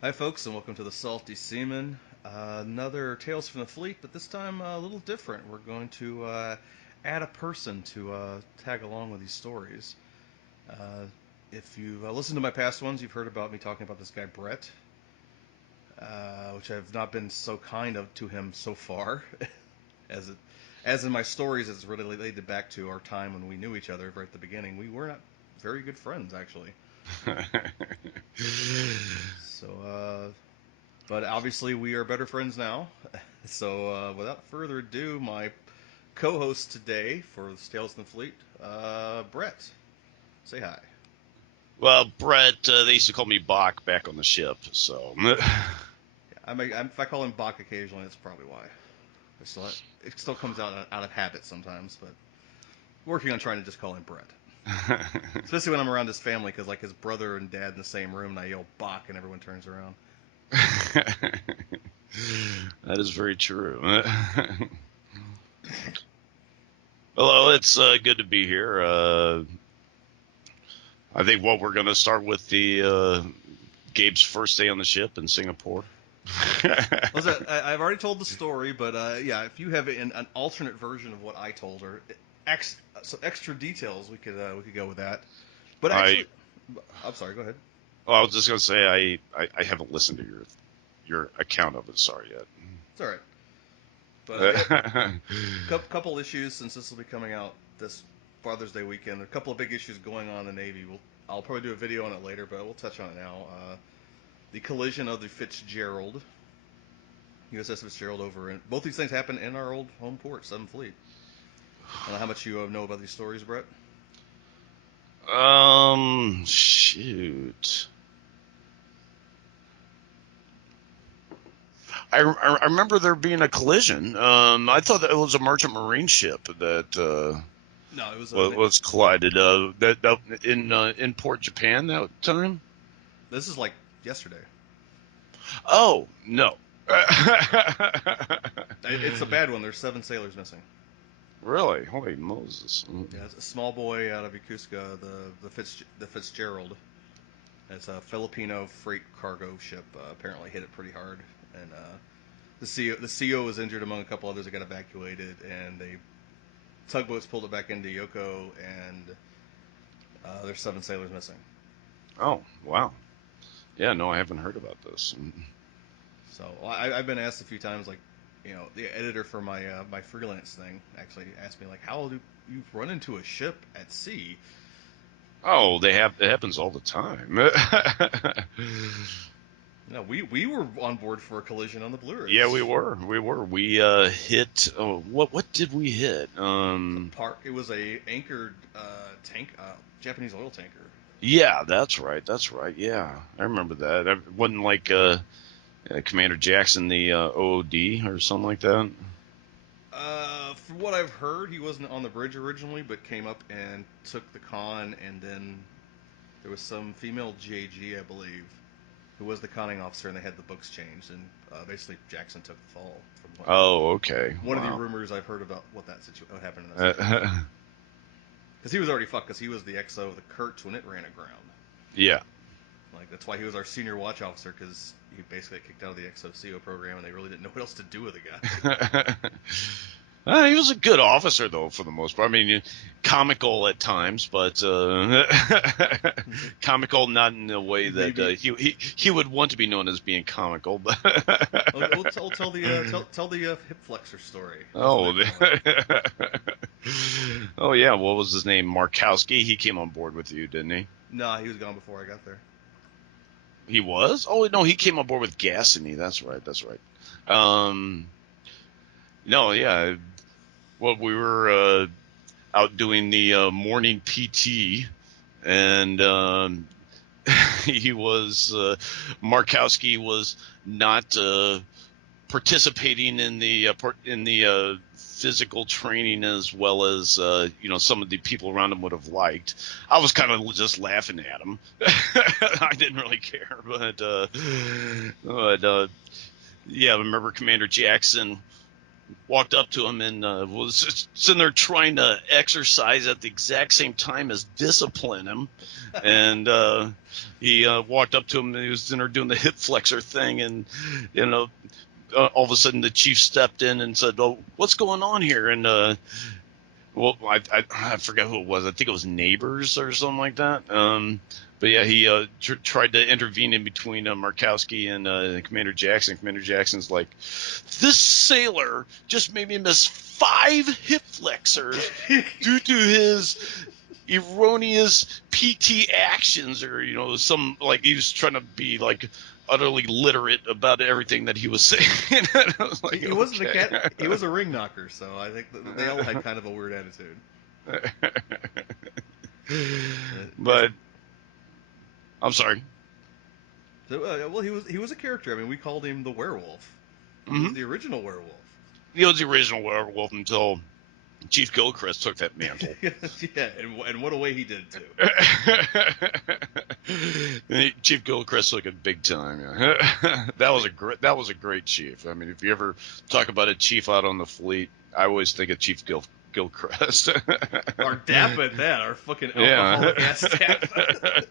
Hi, folks, and welcome to the Salty Seaman. Another Tales from the Fleet, but this time a little different. We're going to add a person to tag along with these stories. Uh, if you've listened to my past ones, you've heard about me talking about this guy Brett, which I've not been so kind of to him so far, as it, as in my stories, it's really related back to our time when we knew each other right at the beginning. We were not very good friends, actually. So, but obviously, we are better friends now. So, without further ado, my co-host today for Tales from the Fleet, Brett. Say hi. Well, Brett, they used to call me Bach back on the ship, so. Yeah, if I call him Bach occasionally, that's probably why. It still comes out of habit sometimes, but working on trying to just call him Brett. Especially when I'm around his family, because like his brother and dad in the same room, and I yell Bach, and everyone turns around. That is very true. Hello, it's good to be here. I think what we're going to start with the Gabe's first day on the ship in Singapore. Was that, I've already told the story, but yeah, if you have an alternate version of what I told, or some extra details, we could go with that. But I actually, I'm sorry. Go ahead. well, I was just going to say I haven't listened to your account of it. Sorry It's all right. But yeah, yet. couple issues since this will be coming out this Father's Day weekend. There are a couple of big issues going on in the Navy. I'll probably do a video on it later, but we'll touch on it now. The collision of the Fitzgerald, USS Fitzgerald, over in both these things happened in our old home port, Seventh Fleet. I don't know how much you know about these stories, Brett. Shoot. I remember there being a collision. I thought that it was a merchant marine ship that No, it was was collided. That in Port Japan that time. this is like yesterday. Oh no. It's a bad one. There's 7 sailors missing. Really? Holy Moses! Yeah, it's a small boy out of Yokosuka, the Fitzgerald. It's a Filipino freight cargo ship. Apparently hit it pretty hard, and the CO was injured among a couple others that got evacuated, and they tugboats pulled it back into Yoko, and there's 7 sailors missing. Oh wow. Yeah, no, I haven't heard about this. So I've been asked a few times, like, the editor for my freelance thing actually asked me, like, how do you run into a ship at sea? Oh, they have it happens all the time. No, we were on board for a collision on the Blue Yeah, we Ridge. were. We were. We hit. Oh, what did we hit? It was a anchored Japanese oil tanker. Yeah, that's right. That's right. Yeah, I remember that. It wasn't like Commander Jackson, the OOD or something like that. From what I've heard, he wasn't on the bridge originally, but came up and took the con, and then there was some female JG, I believe, who was the conning officer, and they had the books changed, and basically Jackson took the fall from Oh, okay. one of the Wow. rumors I've heard about what happened in that situation. Because he was already fucked, because he was the XO of the Kurtz when it ran aground. Yeah. Like, that's why he was our senior watch officer, because he basically got kicked out of the XO program, and they really didn't know what else to do with the guy. He was a good officer, though, for the most part. I mean, comical at times, but comical not in a way that Maybe he would want to be known as being comical. But tell the hip flexor story. Wasn't oh, that going? oh yeah. What was his name? Markowski. He came on board with you, didn't he? Nah, he was gone before I got there. He was. Oh no, he came on board with Gassany. That's right. That's right. Um, no, yeah. Well, we were out doing the morning PT, and he was Markowski was not participating in the physical training as well as some of the people around him would have liked. I was kind of just laughing at him. I didn't really care, but yeah, I remember Commander Jackson walked up to him and was just sitting there trying to exercise at the exact same time as discipline him. And he walked up to him and he was in there doing the hip flexor thing. And, you know, all of a sudden the chief stepped in and said, "Oh, what's going on here?" And, well, I forget who it was. I think it was Neighbors or something like that. But yeah, he tried to intervene in between Markowski and Commander Jackson. Commander Jackson's like, "This sailor just made me miss 5 hip flexors due to his erroneous PT actions," or some like he was trying to be like utterly literate about everything that he was saying. And I was like, He wasn't a okay. cat. He was a ring knocker, so I think they all had kind of a weird attitude. But I'm sorry. So, well, he was a character. I mean, we called him the werewolf. He was Mm-hmm. the original werewolf. He was the original werewolf until Chief Gilchrist took that mantle. Yeah, and what a way he did too. Chief Gilchrist took it big time. Yeah. That was a great chief. I mean, if you ever talk about a chief out on the fleet, I always think of Chief Gilchrist. Our DAPA at that, our fucking alcoholic ass DAPA.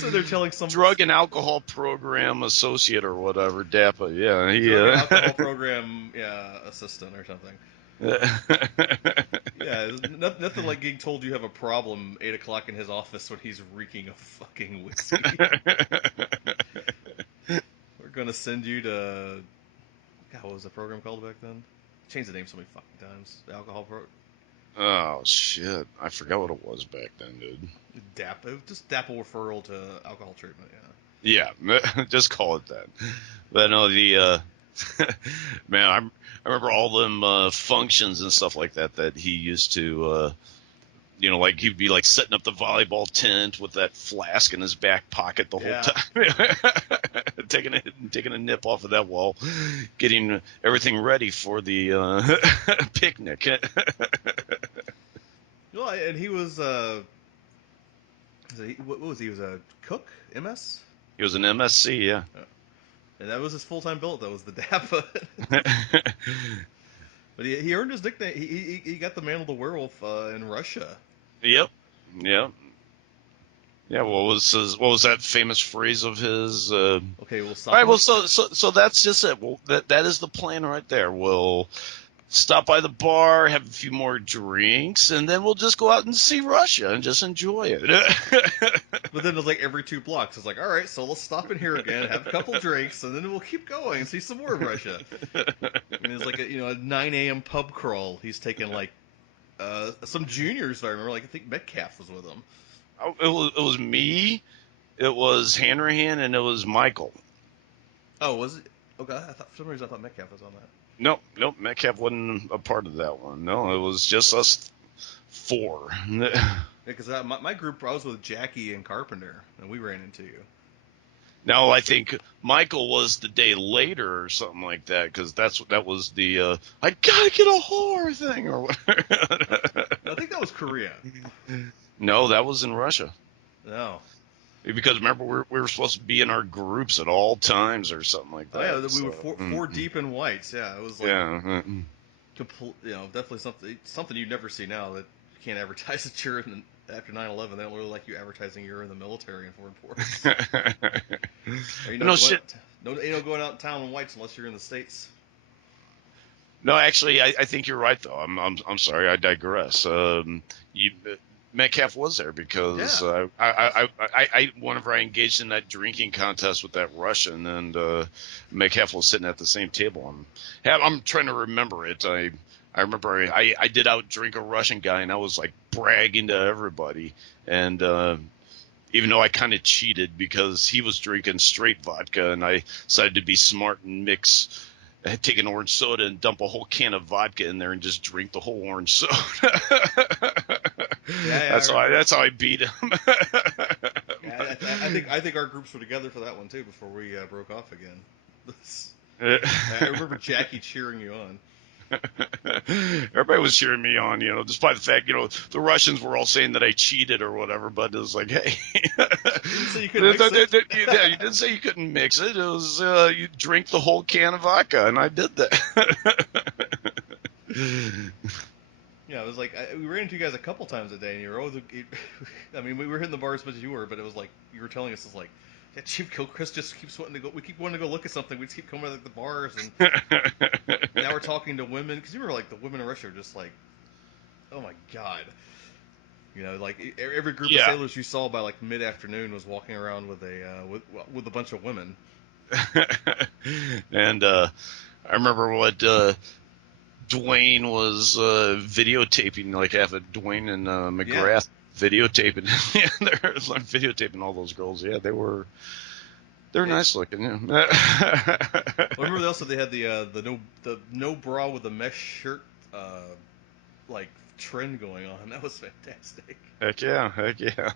So they're telling some drug and alcohol program associate or whatever, DAPA. Yeah, drug and alcohol program, assistant or something. Yeah, nothing like getting told you have a problem 8 o'clock in his office when he's reeking of fucking whiskey. We're gonna send you to, God, what was the program called back then? Changed the name so many fucking times. The alcohol program. Oh shit! I forgot what it was back then, dude. DAPA, just DAPA referral to alcohol treatment. Yeah. Yeah, just call it that. But no, the man, I remember all them functions and stuff like that that he used to. Like he'd be like setting up the volleyball tent with that flask in his back pocket the whole time, taking a nip off of that wall, getting everything ready for the picnic. Well, and he was what was he? He was a cook, MS. He was an MSc, yeah. And that was his full-time billet. That was the DAPA. But he earned his nickname. He got the mantle of the werewolf in Russia. Yep. Yep. Yeah. What was that famous phrase of his? Okay, we'll stop. All right. Well, so that's just it. Well, that is the plan right there. We'll stop by the bar, have a few more drinks, and then we'll just go out and see Russia and just enjoy it. But then it's like every 2 blocks. It's like, all right, so let's stop in here again, have a couple drinks, and then we'll keep going and see some more of Russia. And it's like a 9 a.m. pub crawl. He's taking like some juniors. I remember, like I think Metcalf was with him. It was me, it was Hanrahan, and it was Michael. Oh, was it? Okay, for some reason I thought Metcalf was on that. Nope, Metcalf wasn't a part of that one. No, it was just us 4. Yeah, because my group, I was with Jackie and Carpenter, and we ran into you. Now I think Michael was the day later or something like that, because that was the I gotta get a whore thing or whatever. I think that was Korea. No, that was in Russia. No. Because remember, we were supposed to be in our groups at all times or something like that. Oh yeah, we were four deep in whites. Yeah, it was like definitely something you'd never see now, that you can't advertise that you're in after 9/11. They don't really like you advertising you're in the military in foreign ports. No shit. No, going out in town in whites unless you're in the States. No, actually, I think you're right though. I'm sorry, I digress. Metcalf was there because whenever I engaged in that drinking contest with that Russian, and Metcalf was sitting at the same table. I'm trying to remember it. I remember I did out drink a Russian guy, and I was like bragging to everybody, and even though I kind of cheated because he was drinking straight vodka, and I decided to be smart and take an orange soda and dump a whole can of vodka in there and just drink the whole orange soda. That's how I beat him. I think our groups were together for that one too before we broke off again. I remember Jackie cheering you on. Everybody was cheering me on, despite the fact, the Russians were all saying that I cheated or whatever. But it was like, hey, You didn't say you couldn't mix it. yeah, you didn't say you couldn't mix it. It was you drink the whole can of vodka, and I did that. Yeah, it was like we ran into you guys a couple times a day, and you were always. I mean, we were hitting the bar as much as you were, but it was like you were telling us, it's like, yeah, Chief Chris just keeps wanting to go. We keep wanting to go look at something. We just keep coming to like, the bars, and now we're talking to women because you were like the women in Russia are just like, oh my god, like every group of Yeah. sailors you saw by like mid afternoon was walking around with a bunch of women. And I remember what Dwayne was videotaping, like half of Dwayne and Yeah. McGrath videotaping. Yeah, they're like videotaping all those girls. Yeah, they're nice looking. Yeah. Well, I remember also they had the no bra with a mesh shirt like trend going on. That was fantastic. Heck yeah, heck yeah.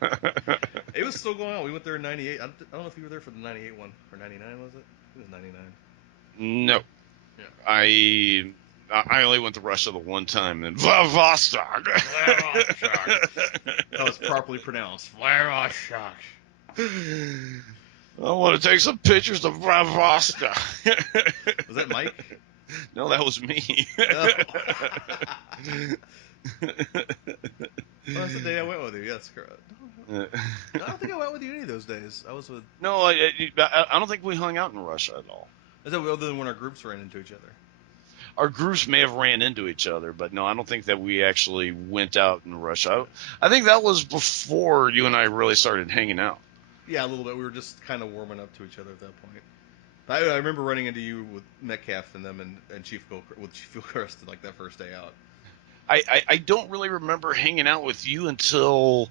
It was still going on. We went there in '98. I don't know if you were there for the '98 one or '99 was it? It was '99. No, Yeah. I only went to Russia the one time in Vladivostok. That was properly pronounced. Vladivostok. I want to take some pictures of Vladivostok. Was that Mike? No, that was me. Oh. Well, that's the day I went with you. Yes, correct. No, I don't think I went with you any of those days. I was with. No, I don't think we hung out in Russia at all. Is that other than when our groups ran into each other? Our groups may have ran into each other, but no, I don't think that we actually went out in Russia. I think that was before you and I really started hanging out. Yeah, a little bit. We were just kind of warming up to each other at that point. I remember running into you with Metcalf and them and Chief Gilchrist like that first day out. I don't really remember hanging out with you until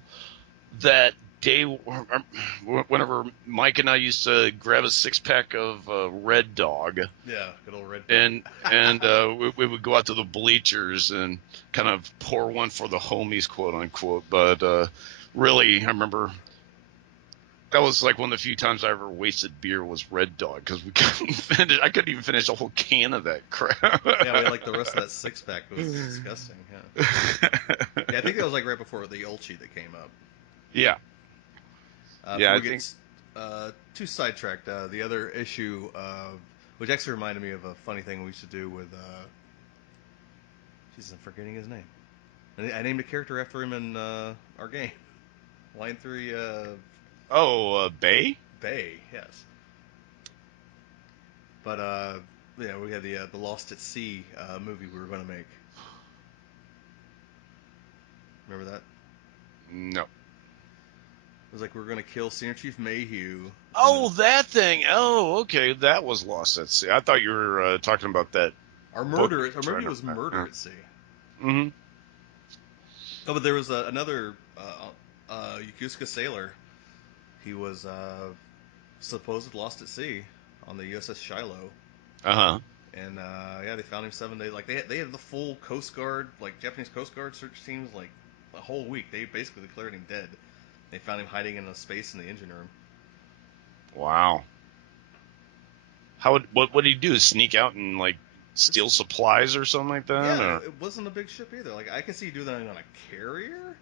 that day whenever Mike and I used to grab a 6-pack of Red Dog. Yeah, good old Red Dog. And we would go out to the bleachers and kind of pour one for the homies, quote unquote. But really, I remember that was like one of the few times I ever wasted beer was Red Dog because we couldn't finish. I couldn't even finish a whole can of that crap. Yeah, we had like the rest of that 6-pack. It was disgusting. Yeah. Yeah, I think that was like right before the Olchi that came up. Yeah. Yeah, I think too sidetracked. The other issue, which actually reminded me of a funny thing we used to do with. Jesus, I'm forgetting his name. I named a character after him in our game. Line 3. Bay? Bay, yes. But yeah, we had the Lost at Sea movie we were going to make. Remember that? No. It was like we were going to kill Senior Chief Mayhew. Oh, that thing. Oh, okay. That was Lost at Sea. I thought you were talking about that. Our movie was Murder at Sea. Mm-hmm. Oh, but there was another Yokosuka sailor. He was supposed lost at sea on the USS Shiloh. Uh-huh. And yeah, they found him 7 days. Like they had the full Coast Guard, like Japanese Coast Guard search teams, like a whole week. They basically declared him dead. They found him hiding in a space in the engine room. Wow. What did he do? Sneak out and like steal supplies or something like that? Yeah, or? it wasn't a big ship either. Like I can see you do that on a carrier,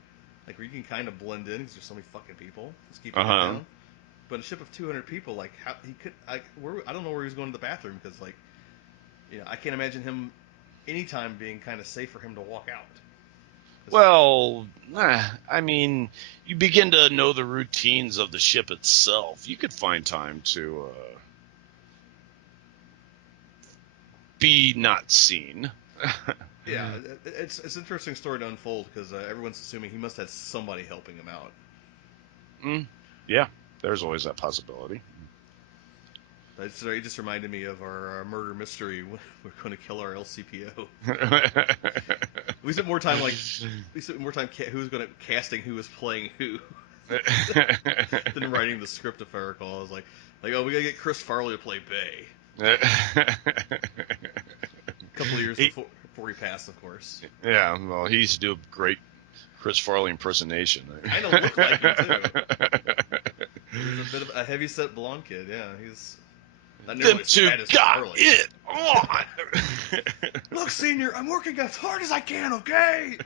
like where you can kind of blend in because there's so many fucking people. Just keep it down. But a ship of 200 people, like how he could, I don't know where he was going to the bathroom because like, I can't imagine him anytime being kind of safe for him to walk out. Well, I mean, you begin to know the routines of the ship itself. You could find time to be not seen. Yeah, it's an interesting story to unfold because everyone's assuming he must have somebody helping him out. Yeah, there's always that possibility. It just reminded me of our murder mystery. We're going to kill our LCPO. We spent more time who's going to casting who was playing who than writing the script. If I recall, I was like, oh, we got to get Chris Farley to play Bay. A couple of years before he passed, of course. Yeah, well, he used to do a great Chris Farley impersonation. I know, looked like him too. He was a bit of a heavy-set blonde kid. Yeah, he's. Not Them nearly as two fat as got Charlie. it on. Look, Senior, I'm working as hard as I can, okay?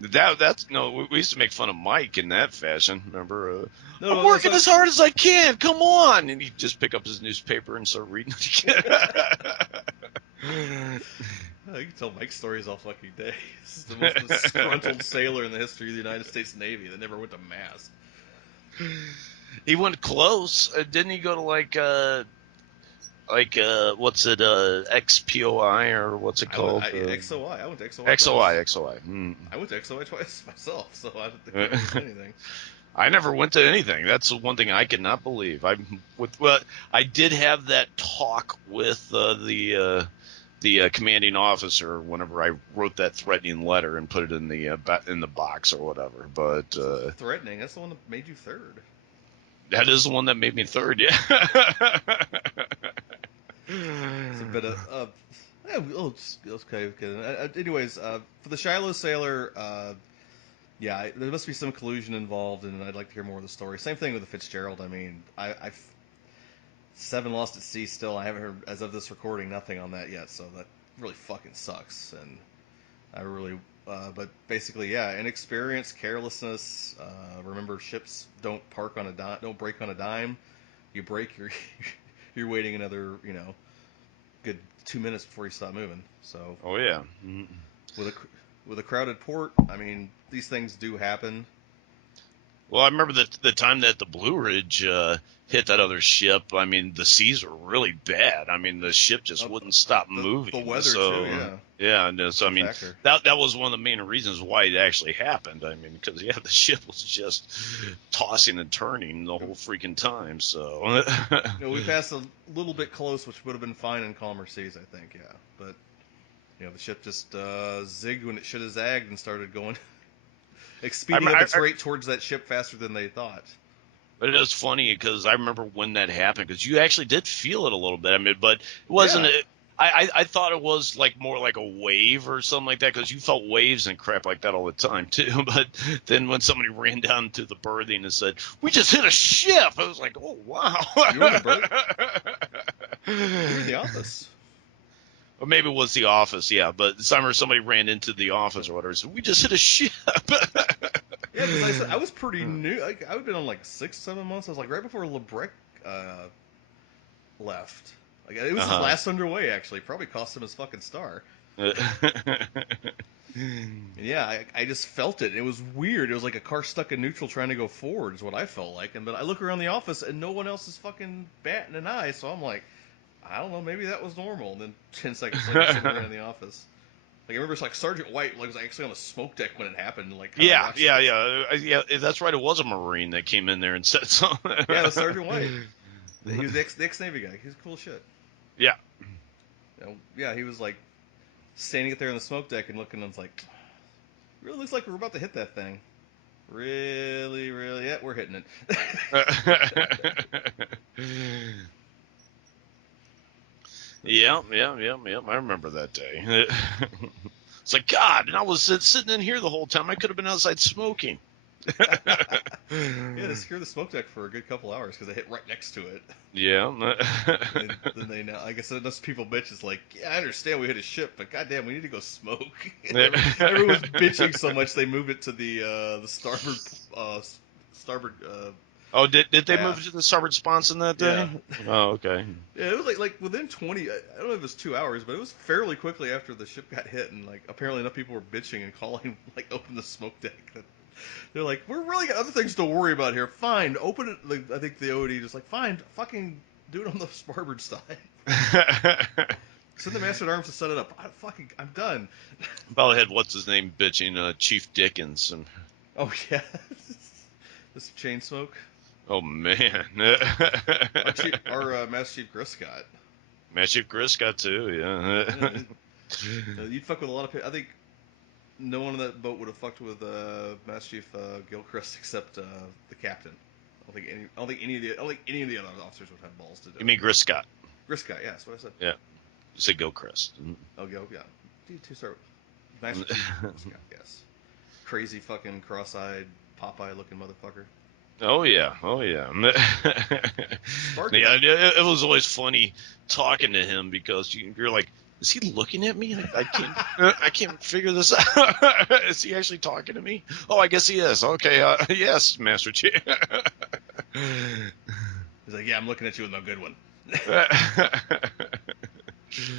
That's no. We used to make fun of Mike in that fashion. Remember? I'm No, that's working like, as hard as I can. Come on, and he'd just pick up his newspaper and start reading it again. you can tell Mike stories all fucking day. This is the most disgruntled sailor in the history of the United States Navy that never went to mass. He went close. Didn't he go to what's it, XPOI or what's it called? XOI. I went to XOI twice. XOI. I went to XOI twice myself, so I don't think I ever did anything. I never went to anything. That's one thing I could not believe. I did have that talk with the commanding officer whenever I wrote that threatening letter and put it in the box or whatever. But threatening. That's the one that made you third. That is the one that made me third. Yeah. It's a bit of. Okay. Anyways, for the Shiloh sailor, yeah, there must be some collusion involved, and I'd like to hear more of the story. Same thing with the Fitzgerald. I mean, I've 7 lost at sea still. I haven't heard, as of this recording, nothing on that yet, so that really fucking sucks. And I really, but basically, yeah, inexperience, carelessness. Remember, ships don't don't break on a dime. You break, you're waiting another, good 2 minutes before you stop moving. So, Oh yeah. Mm-hmm. with a crowded port, I mean, these things do happen. Well, I remember the time that the Blue Ridge hit that other ship. I mean, the seas were really bad. I mean, the ship just wouldn't stop moving. The weather so, too, yeah. Yeah, and so I mean, Factor. that was one of the main reasons why it actually happened. I mean, because yeah, the ship was just tossing and turning the whole freaking time. So, We passed a little bit close, which would have been fine in calmer seas, I think, yeah. But the ship just zigged when it should have zagged and started going, speeding up its rate towards that ship faster than they thought. But it was funny because I remember when that happened because you actually did feel it a little bit. I mean, but it wasn't. Yeah. I thought it was like more like a wave or something like that because you felt waves and crap like that all the time too. But then when somebody ran down to the berthing and said, "We just hit a ship," I was like, "Oh wow!" You were in the berth? You were in the office. Or maybe it was the office, yeah. But somebody ran into the office or whatever. So we just hit a ship. Yeah, because I was pretty new. Like, I would have been on like 6-7 months. I was like right before LeBrec left. Like, it was his last underway, actually. Probably cost him his fucking star. Yeah, I just felt it. It was weird. It was like a car stuck in neutral trying to go forward is what I felt like. But I look around the office and no one else is fucking batting an eye. So I'm like, I don't know, maybe that was normal. And then 10 seconds later, someone ran in the office. Like, I remember it's like Sergeant White was actually on the smoke deck when it happened. Like, yeah. That's right. It was a Marine that came in there and said something. Yeah, it was Sergeant White. He was the ex-Navy guy. He's cool shit. Yeah. Yeah, he was like standing up there on the smoke deck and looking and was like, really looks like we're about to hit that thing. Really, really, yeah, we're hitting it. Yeah. I remember that day. It's like, God, and I was sitting in here the whole time. I could have been outside smoking. Yeah, they secured the smoke deck for a good couple hours because they hit right next to it. Yeah. And then they now, I guess enough people bitch is like, yeah, I understand we hit a ship, but goddamn, we need to go smoke. Everyone's bitching so much they move it to the starboard. Oh, did they path. move to the starboard sponson that day? Yeah. Oh, okay. Yeah, it was like within 20. I don't know if it was 2 hours, but it was fairly quickly after the ship got hit, and like apparently enough people were bitching and calling like open the smoke deck. They're like, we're really got other things to worry about here. Fine, open it. Like, I think the OD just like, fine, fucking do it on the starboard side. Send the master at arms to set it up. I'm done. Probably had what's his name bitching, Chief Dickens. Oh yeah, this chain smoke. Oh man. Our Master Chief Griscott. Master Chief Griscott too. Yeah. You'd fuck with a lot of people. I think no one on that boat would have fucked with Master Chief Gilchrist except the captain. I don't think any of the other officers would have balls to do it. You mean Griscott? Griscott, yeah, that's what I said. Yeah. You said Gilchrist. Oh, yeah. Two-star Master Chief Griscott, yes. Crazy fucking cross-eyed Popeye-looking motherfucker. Oh yeah, oh yeah. Sparky. Yeah, it was always funny talking to him because you're like, is he looking at me? I can't figure this out. Is he actually talking to me? Oh, I guess he is. Okay, yes, Master Chief. He's like, yeah, I'm looking at you with no good one.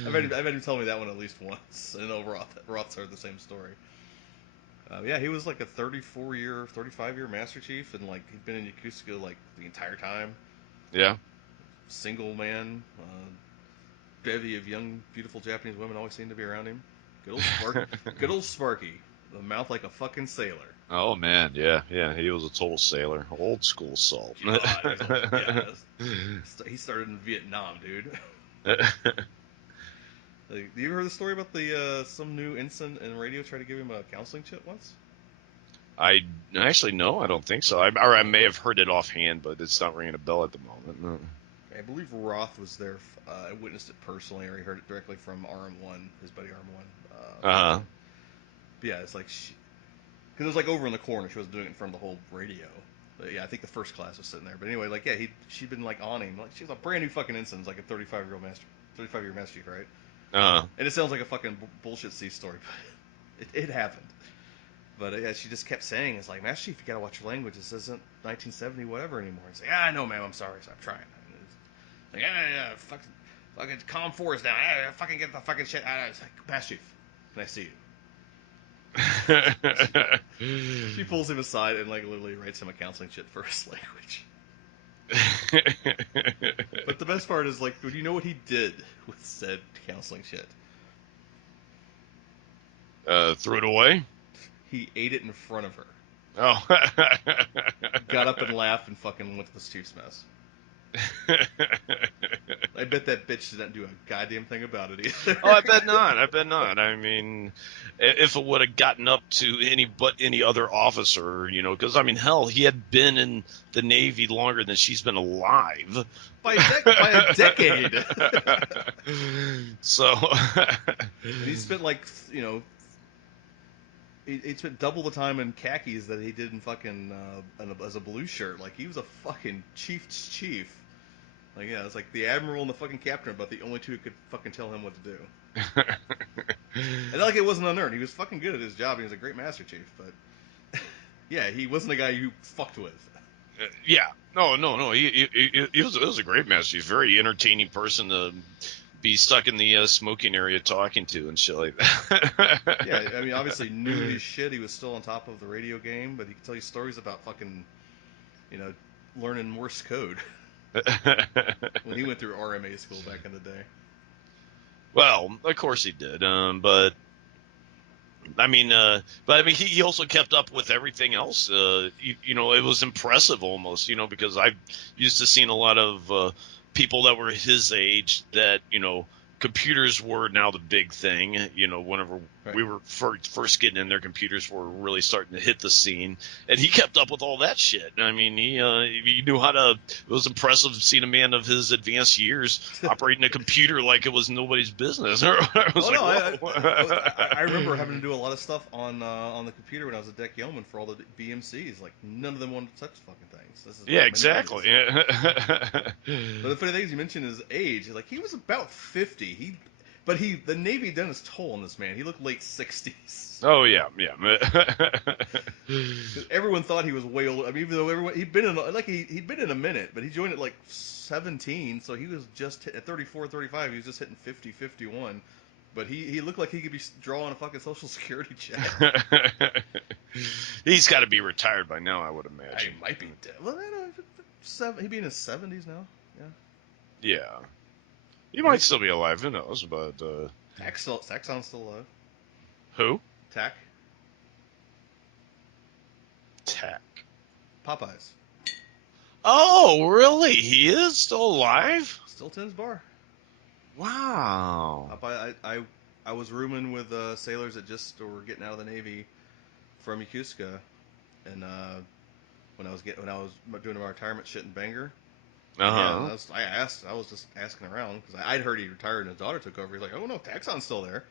I've had him tell me that one at least once. I know Roth's heard the same story. Yeah, he was like a 35-year Master Chief, and like he'd been in Yokosuka like the entire time. Yeah. Single man, bevy of young, beautiful Japanese women always seemed to be around him. Good old Sparky, the mouth like a fucking sailor. Oh man, yeah, yeah. He was a total sailor, old school salt. God, he started in Vietnam, dude. Like, do you ever heard the story about the some new ensign in radio tried to give him a counseling chip once? I actually no, I don't think so. Or I may have heard it offhand, but it's not ringing a bell at the moment. No. I believe Roth was there. I witnessed it personally, or he heard it directly from RM1, his buddy RM1. Uh But yeah, it's like because it was like over in the corner. She wasn't doing it in front of the whole radio. But yeah, I think the first class was sitting there. But anyway, like yeah, she'd been like on him. Like she was a brand new fucking ensign, like a 35-year master chief, right? huh. And it sounds like a fucking bullshit sea story, but it happened. But yeah, she just kept saying, "It's like Master Chief, you gotta watch your language. This isn't 1970 whatever anymore." It's like, "Yeah, I know, ma'am. I'm sorry. So I'm trying." And it's like, yeah, fucking calm force down. Yeah, fucking get the fucking shit out of it. It's like, Master Chief, can I see you? She pulls him aside and like literally writes him a counseling shit for his language. But the best part is like, do you know what he did with said counseling shit? Threw it away. He ate it in front of her. Oh. Got up and laughed and fucking went to the chief's mess. I bet that bitch didn't do a goddamn thing about it either. Oh, I bet not. I bet not. I mean, if it would have gotten up to any other officer, because I mean, hell, he had been in the Navy longer than she's been alive. by a decade. So. And he spent like he spent double the time in khakis that he did in fucking as a blue shirt. Like he was a fucking chief's chief. Like yeah, it's like the admiral and the fucking captain, but the only two who could fucking tell him what to do. And like it wasn't unearned. He was fucking good at his job. He was a great master chief, but yeah, he wasn't a guy you fucked with. Yeah, no. He was a great master. He's a very entertaining person to be stuck in the smoking area talking to and shit like that. Yeah, I mean, obviously knew his shit. He was still on top of the radio game, but he could tell you stories about fucking, learning Morse code when he went through RMA school back in the day. Well, of course he did, he also kept up with everything else. It was impressive almost, because I used to seeing a lot of people that were his age that, computers were now the big thing. Whenever Right. we were first getting in there, computers were really starting to hit the scene, and he kept up with all that shit. I mean, he knew how to. It was impressive seeing a man of his advanced years operating a computer like it was nobody's business. I remember having to do a lot of stuff on the computer when I was a deck yeoman for all the BMCs. Like none of them wanted to touch fucking things. This is Yeah, many exactly. years. But the funny thing is, you mentioned his age. Like he was about 50. The Navy done his toll on this man. He looked late 60s. Oh yeah. Everyone thought he was way older. I mean, even though he'd been in a minute, but he joined at like 17, so he was just at 34, 35. He was just hitting 50, 51. But he looked like he could be drawing a fucking social security check. He's got to be retired by now, I would imagine. He might be dead. Well, I don't know. He'd be in his 70s now. Yeah. Yeah. He might still be alive. Who knows? But Saxon's still alive. Who? Tack. Tack. Popeyes. Oh, really? He is still alive? Still tends bar. Wow. I was rooming with sailors that just were getting out of the Navy from Yokosuka, and when I was doing my retirement shit in Bangor. Uh-huh. Yeah, I was just asking around because I'd heard he retired and his daughter took over. He's like, oh no, Taxon's still there.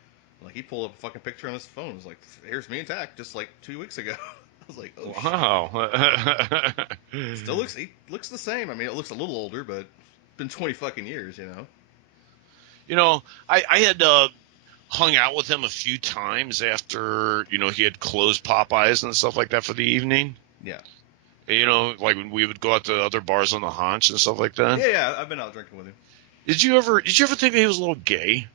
Like he pulled up a fucking picture on his phone. It was like, here's me and Tack just like 2 weeks ago. was like, oh shit. Wow. Still he looks the same. I mean, it looks a little older, but it's been 20 fucking years, you know. You know, I had hung out with him a few times after, he had closed Popeyes and stuff like that for the evening. Yeah. Like when we would go out to other bars on the Haunch and stuff like that. Yeah. I've been out drinking with him. Did you ever think that he was a little gay?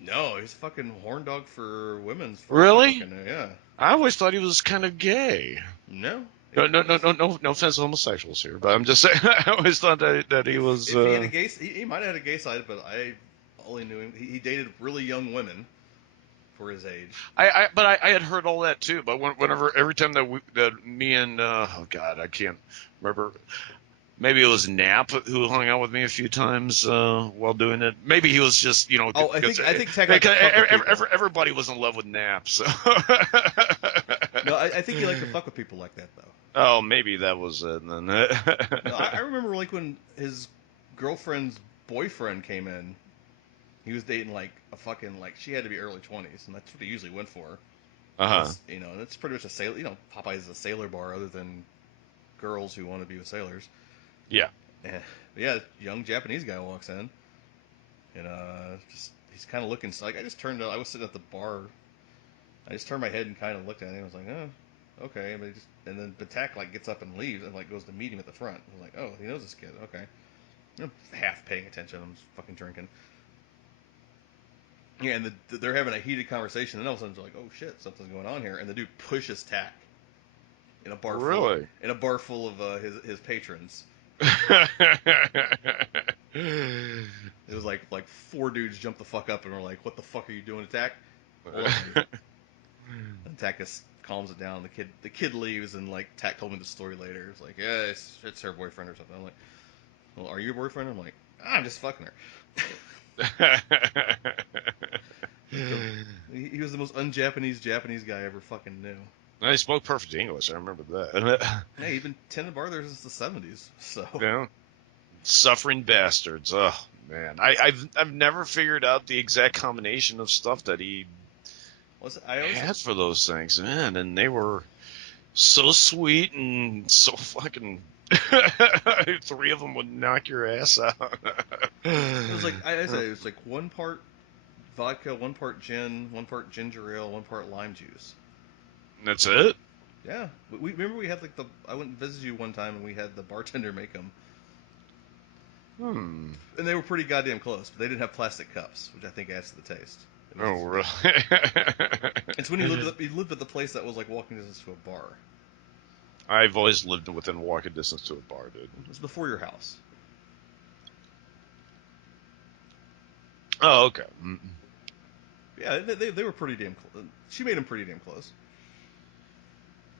No, he's a fucking horn dog for women, as far as I Really? fucking know. Yeah. I always thought he was kind of gay. No. No, no, no, no, no, no offense to homosexuals here, but I'm just saying. I always thought that he was. If he had a gay, he might have had a gay side, but I only knew him. He dated really young women for his age. I had heard all that too. But every time that me and oh god, I can't remember. Maybe it was Knapp who hung out with me a few times while doing it. Maybe he was just, Oh, I think Tech liked to fuck with people. everybody was in love with Knapp. So. No, I think he liked to fuck with people like that, though. Oh, maybe that was it then. No, I remember like when his girlfriend's boyfriend came in. He was dating like a fucking she had to be early 20s, and that's what he usually went for. Uh-huh. You know, and it's pretty much a sailor. You know, Popeyes is a sailor bar, other than girls who want to be with sailors. Yeah. Yeah, young Japanese guy walks in, and just he's kind of looking. Like I was sitting at the bar. I just turned my head and kind of looked at him. I was like, oh, okay. And then Batak like gets up and leaves and like goes to meet him at the front. I was like, oh, he knows this kid. Okay. I'm half paying attention. I'm just fucking drinking. Yeah, and they're having a heated conversation, and all of a sudden they're like, "Oh shit, something's going on here!" And the dude pushes Tack in a bar Really? full of his patrons. It was like four dudes jumped the fuck up and were like, "What the fuck are you doing, Tack?" Hold on, dude. And Tack just calms it down. The kid leaves, and like Tack told me the story later. It's like, yeah, it's her boyfriend or something. I'm like, well, are you your boyfriend? I'm like, I'm just fucking her. He was the most un-Japanese Japanese guy I ever fucking knew. He spoke perfect English. I remember that. Hey, he'd been tending bar there since the 70s. So Yeah. Suffering bastards. Oh man, I've never figured out the exact combination of stuff that he had for those things, man, and they were so sweet and so fucking. Three of them would knock your ass out. It was like I said, it was like 1 part vodka, 1 part gin, 1 part ginger ale, 1 part lime juice. That's it? Yeah, we remember we had like I went and visited you one time and we had the bartender make them. And they were pretty goddamn close, but they didn't have plastic cups, which I think adds to the taste. Oh, really? It's when he lived at the place that was like walking distance to a bar. I've always lived within walking distance to a bar, dude. It was before your house. Oh, okay. Yeah, they were pretty damn close. She made them pretty damn close.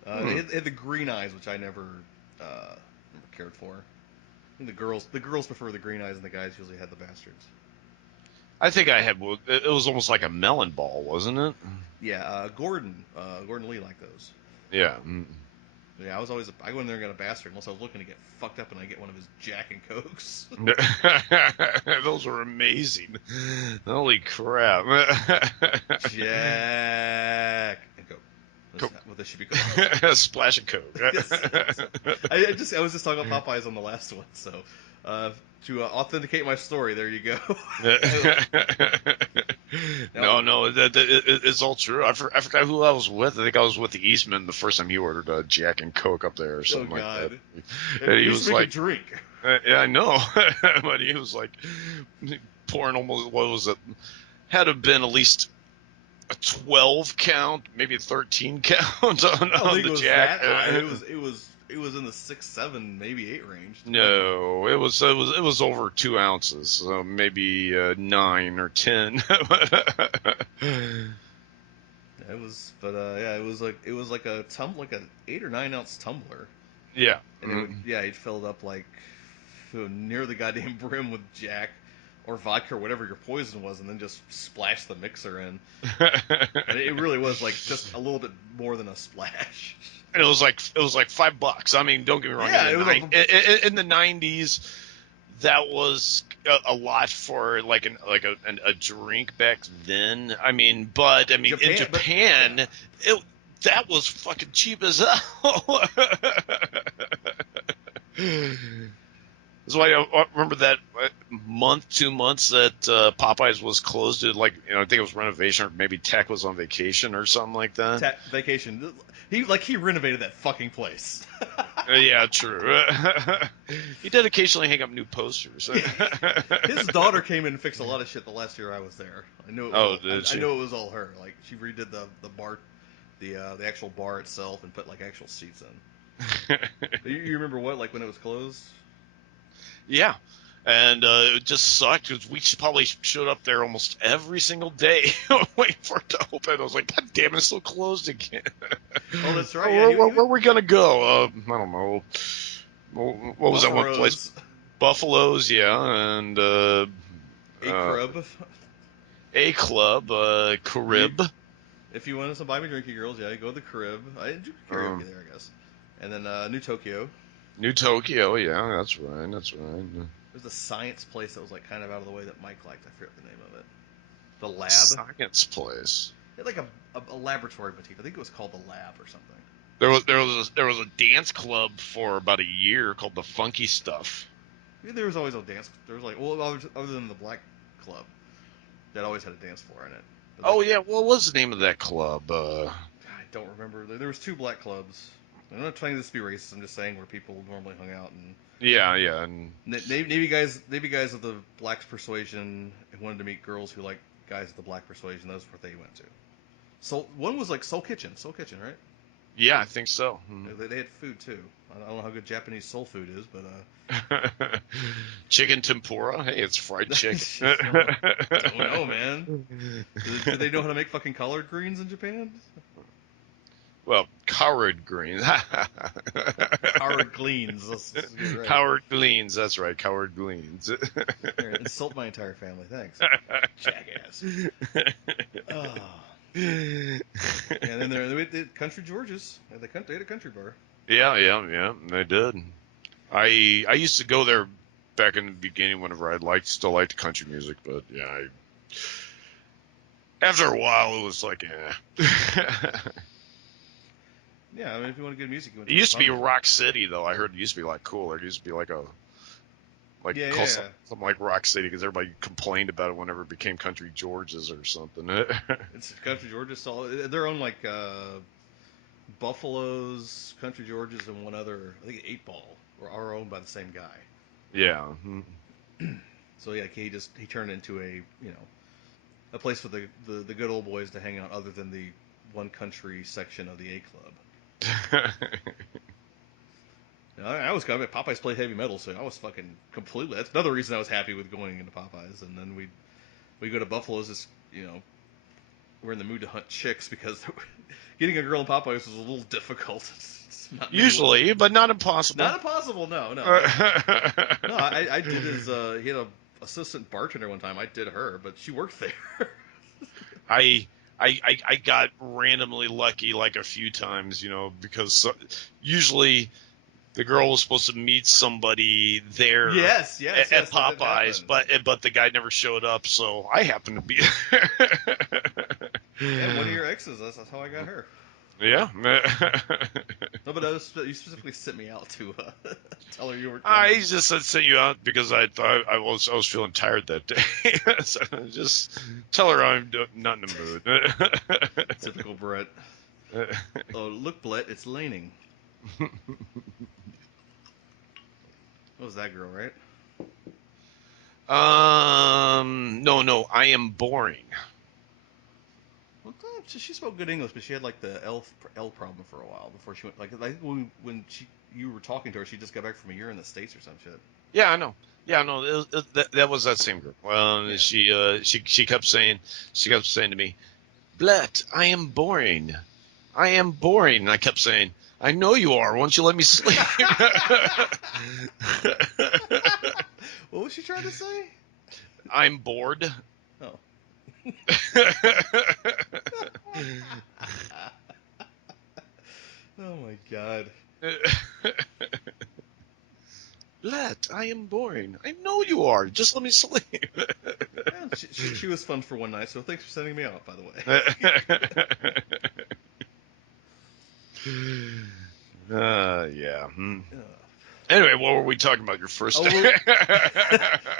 They had the green eyes, which I never cared for. I think the girls prefer the green eyes, and the guys usually had the bastards. I think I had. It was almost like a melon ball, wasn't it? Yeah, Gordon Lee liked those. Yeah. Yeah, I go in there and get a bastard unless I was looking to get fucked up and I get one of his Jack and Cokes. Those were amazing. Holy crap. Jack and Coke. Coke. What this should be called. A splash of Coke. Yes. I was just talking about Popeyes on the last one, so to authenticate my story, there you go. No, it's all true. I forgot who I was with. I think I was with the Eastman the first time he ordered a Jack and Coke up there or something like that. And he was like, drink. Yeah, I know. But he was like pouring almost, what was it? Had to have been at least a 12 count, maybe a 13 count on the Jack. It was in the 6, 7, maybe 8 range. No, it was over 2 ounces, so maybe 9 or 10. It was, but yeah, it was like a like an 8 or 9 ounce tumbler. Yeah, and he'd fill it up like near the goddamn brim with Jack or vodka or whatever your poison was, and then just splash the mixer in. And it really was like just a little bit more than a splash. And it was like $5. I mean, don't get me wrong. Yeah, in the 90s, that was a lot for like a drink back then. I mean, in Japan, that was fucking cheap as hell. That's why I remember that month, 2 months that Popeyes was closed. Like, I think it was renovation, or maybe Tech was on vacation or something like that. Vacation. He renovated that fucking place. Yeah, true. He did occasionally hang up new posters. His daughter came in and fixed a lot of shit the last year I was there. I knew it was Oh, all. did I she? know it was all her. Like she redid the bar, the actual bar itself, and put like actual seats in. You remember what, like when it was closed? Yeah. And it just sucked because we probably showed up there almost every single day waiting for it to open. I was like, God damn it, it's still closed again. Oh, that's right. Yeah, Where are we going to go? I don't know. What was that one place? Buffalo's Buffalo's, yeah. And a uh, crib. A Club, You, Carib. if you want some buy me drinky girls, yeah, go to the crib. I do Um, karaoke there, I guess. And then New Tokyo. New Tokyo, yeah, that's right, that's right. There's a science place that was like kind of out of the way that Mike liked. I forget the name of it. The lab. Science place. It had like a laboratory motif. I think it was called the lab or something. There was a dance club for about a year called the Funky Stuff. Yeah, there was always a dance. There was like, well, other than the black club, that always had a dance floor in it. But like, Oh yeah, what was the name of that club? I don't remember. There was two black clubs. I'm not trying this to be racist. I'm just saying where people normally hung out. And Yeah, yeah, and Navy guys of the black persuasion wanted to meet girls who like guys of the black persuasion. That's what they went to. So one was like Soul Kitchen, right? yeah, I think so. They had food too. I don't know how good Japanese soul food is, but Chicken tempura. Hey, it's fried chicken. don't know, man. Do they know how to make fucking collard greens in Japan? Well, collard greens. Collard greens. Let's get it right. Coward gleans. That's right, coward gleans. Here, insult my entire family. Thanks, jackass. Oh. And then they did Country George's. They had a country bar. Yeah, yeah, yeah. They did. I used to go there back in the beginning whenever I still liked country music, but yeah, after a while it was like, Yeah, I mean, if you want good music, you went It to a used to be Sunday. Rock City though. I heard it used to be like cooler. It used to be like Yeah, call yeah. something like Rock City because everybody complained about it whenever it became Country George's or something. It's Country George's. Their own like Buffalo's, Country George's, and one other. I think 8 Ball are owned by the same guy. Yeah. So yeah, he turned into a place for the good old boys to hang out, other than the one country section of the A Club. I was kind of Popeyes played heavy metal, so I was fucking completely. That's another reason I was happy with going into Popeyes. And then we go to Buffalo's. We're in the mood to hunt chicks because getting a girl in Popeyes was a little difficult. It's not Usually, but not impossible. not impossible. No. I did his. He had a assistant bartender one time. I did her, but she worked there. I I got randomly lucky like a few times, because usually the girl was supposed to meet somebody there yes, at that did Popeyes, happen. but the guy never showed up, so I happened to be Yeah, one of there. your exes. That's how I got her. Yeah. No, but you specifically sent me out to tell her you were I coming. just sent you out because I thought I was feeling tired that day. So just tell her I'm not in the mood. Typical Brett. Oh, look, Brett, it's laning. What was that girl, right? No, I am boring. Well, she spoke good English, but she had like the L problem for a while before she went. Like when you were talking to her, she just got back from a year in the States or some shit. Yeah, I know. Yeah, no, that was that same girl. Yeah. She kept saying to me, "Blet, I am boring. I am boring." And I kept saying, "I know you are. Why don't you let me sleep?" What was she trying to say? I'm bored. Oh. Oh my god. Blet, I am boring. I know you are. Just let me sleep. Yeah, she was fun for one night, so thanks for sending me out, by the way. Yeah. Uh, Anyway, what were we talking about? Your first oh, day?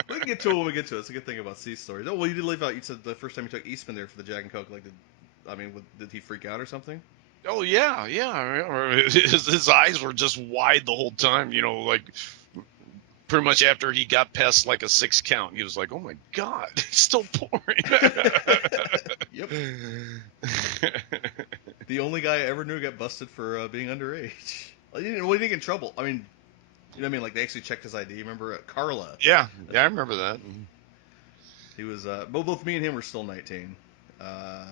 we can get to it when we get to it. It's a good thing about sea stories. Oh, well, you did leave out. You said the first time you took Eastman there for the Jack and Coke. Like, did he freak out or something? Oh yeah, yeah. His eyes were just wide the whole time. Like pretty much after he got past like a 6 count, he was like, "Oh my god, he's still pouring." Yep. The only guy I ever knew got busted for being underage. Well, he didn't get in trouble. I mean, you know what I mean? Like, they actually checked his ID. Remember Carla? Yeah, yeah, I remember that. He was, both me and him were still 19. Uh,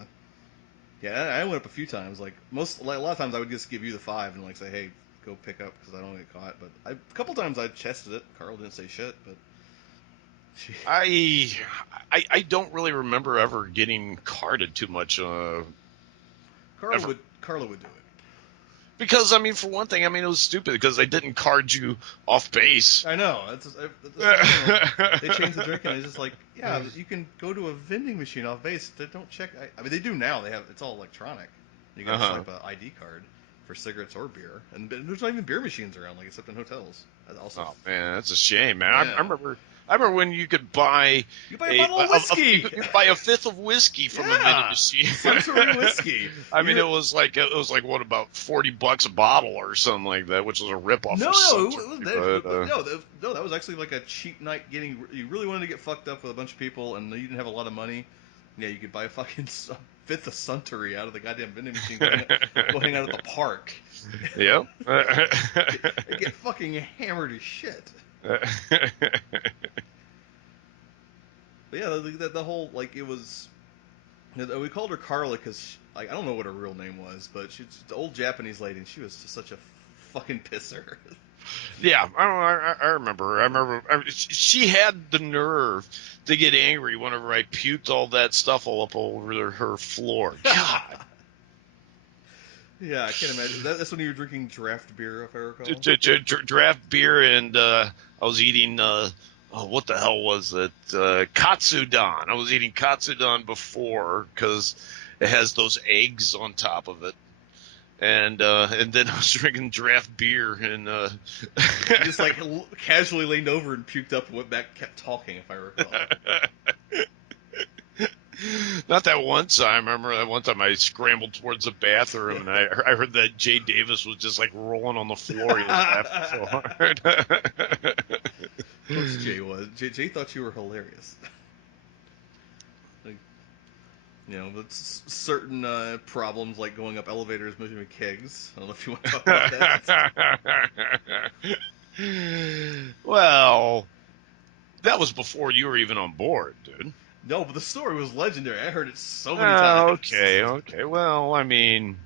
yeah, I went up a few times. Like, a lot of times I would just give you the 5 and, like, say, hey, go pick up because I don't get caught. But a couple times I chested it. Carla didn't say shit, but she, I, I don't really remember ever getting carded too much. Ever. Carla would do it. Because I mean, for one thing, I mean it was stupid because they didn't card you off base. I know. That's the thing. Like, they changed the drinking. It's just like, yeah, you can go to a vending machine off base. They don't check. I mean, they do now. It's all electronic. You got to Uh-huh. swipe a ID card for cigarettes or beer, and there's not even beer machines around, like except in hotels. That also, Oh man, that's a shame, man. I yeah, remember. I remember when you could buy you buy a bottle of you whiskey. could buy a fifth of whiskey from a vending Yeah, machine. Suntory whiskey. I mean, You it was like what about $40 a bottle or something like that, which was a ripoff no, of no, Suntory. it was But but no, no, that was actually like a cheap night. You really wanted to get fucked up with a bunch of people, and you didn't have a lot of money. Yeah, you could buy a fucking fifth of Suntory out of the goddamn vending machine. Go hang out at the park. yep. get fucking hammered as shit. But yeah, the whole like it was. We called her Carla because like I don't know what her real name was, but she's the old Japanese lady, and she was just such a fucking pisser. Yeah, I remember. She had the nerve to get angry whenever I puked all that stuff all up over her floor. God. Yeah, I can't imagine. That's when you were drinking draft beer, if I recall. Draft beer, and I was eating what the hell was it? Katsudon. I was eating Katsudon before because it has those eggs on top of it, and then I was drinking draft beer, and You just like casually leaned over and puked up and went back, kept talking, if I recall. not that one time. I remember that one time I scrambled towards the bathroom, and I heard that Jay Davis was just like rolling on the floor. He was laughing so hard. Of course, Jay was. Jay thought you were hilarious. Like, with certain problems like going up elevators, moving with kegs. I don't know if you want to talk about that. Well, that was before you were even on board, dude. No, but the story was legendary. I heard it so many times. Okay. Well, I mean,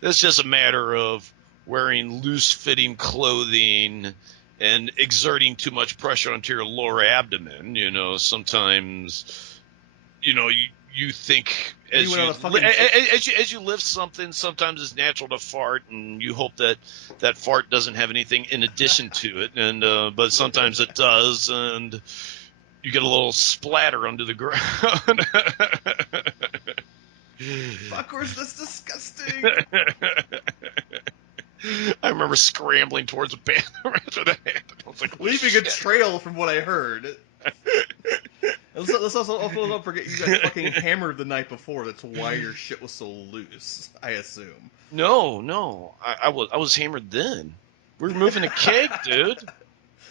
it's just a matter of wearing loose-fitting clothing and exerting too much pressure onto your lower abdomen. Sometimes you think Well, you went on a fucking. as you lift something, sometimes it's natural to fart, and you hope that fart doesn't have anything in addition to it, and but sometimes it does, and you get a little splatter under the ground. Fuckers, that's disgusting. I remember scrambling towards the bathroom after that happened. I was like, oh, Leaving a shit. trail from what I heard. Let's also don't forget you got fucking hammered the night before. That's why your shit was so loose. I assume. No, I was hammered then. We were moving a keg, dude.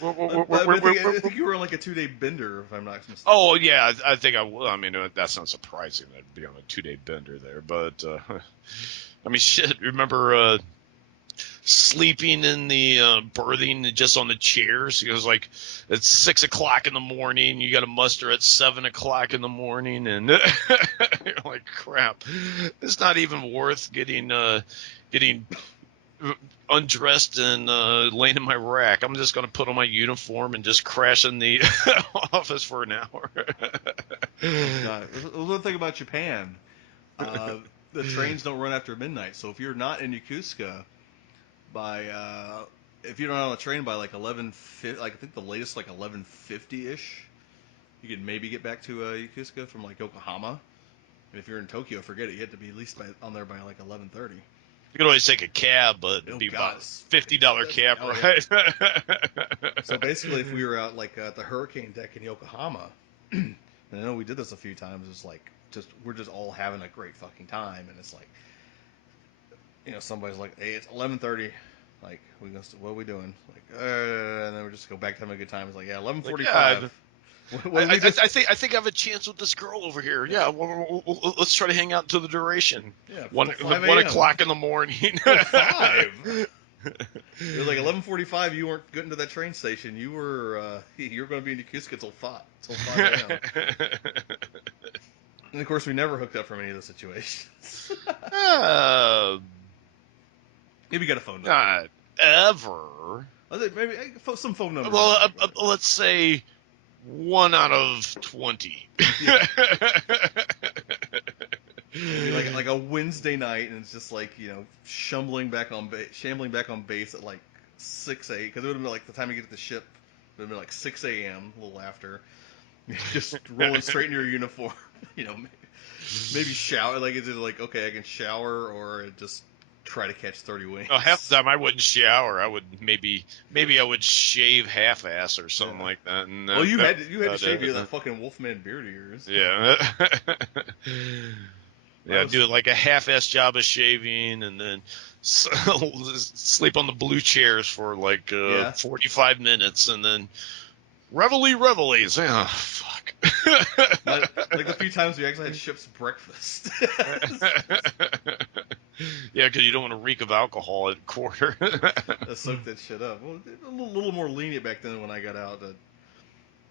But I think you were on like a 2-day bender, if I'm not mistaken. Oh yeah, I think I will. I mean, that's not surprising. I'd be on a 2-day bender there, but I mean, shit. Remember sleeping in the berthing just on the chairs? It was like it's 6 o'clock in the morning. You got to muster at 7 o'clock in the morning, and you're like, crap. It's not even worth getting undressed and laying in my rack. I'm just going to put on my uniform and just crash in the office for an hour. Oh god, one thing about Japan, uh, the trains don't run after midnight. So if you're not in Yokosuka by, if you're not on the train by like 11, like I think the latest like 11:50 ish, you could maybe get back to Yokosuka from like Yokohama. And if you're in Tokyo, forget it. You have to be at least on there by like 11:30. You could always take a cab, but it'd Oh be God, about $50 cab yeah. ride. So basically, if we were out like at the hurricane deck in Yokohama, and I know we did this a few times, it's like we're just all having a great fucking time, and it's like, somebody's like, hey, it's 11:30. Like, what are we doing? Like, and then we just go back to having a good time. It's like, yeah, Like, yeah, 11:45. What did I, we just? I think I have a chance with this girl over here. Yeah, Yeah, let's try to hang out until the duration. yeah, One till 5 one a.m. o'clock in the morning. Oh, 5. It was like 11:45. You weren't getting to that train station. You were going to be in Yokosuka till 5 a.m. And of course, we never hooked up from any of those situations. uh, Maybe got a phone number. Not ever. I think maybe some phone number. Well, let's say 1 out of 20. Yeah. like a Wednesday night, and it's just like shambling back on base at like 6 a.m. because it would have been like the time you get to the ship. It would have been like 6 a.m. a little after. Just rolling straight into your uniform. Maybe shower. Like it's just like, okay, I can shower or just try to catch 30 wings. Oh, half the time I wouldn't shower. I would maybe I would shave half ass or something like that. And well, you had to shave that fucking Wolfman beard of yours. Yeah. Yeah, do like a half-ass job of shaving, and then sleep on the blue chairs for like 45 minutes, and then reveillees. Oh, fuck. Like the few times we actually had ship's breakfast. Yeah, because you don't want to reek of alcohol at quarter. Soak that shit up. Well, a little more lenient back then when I got out.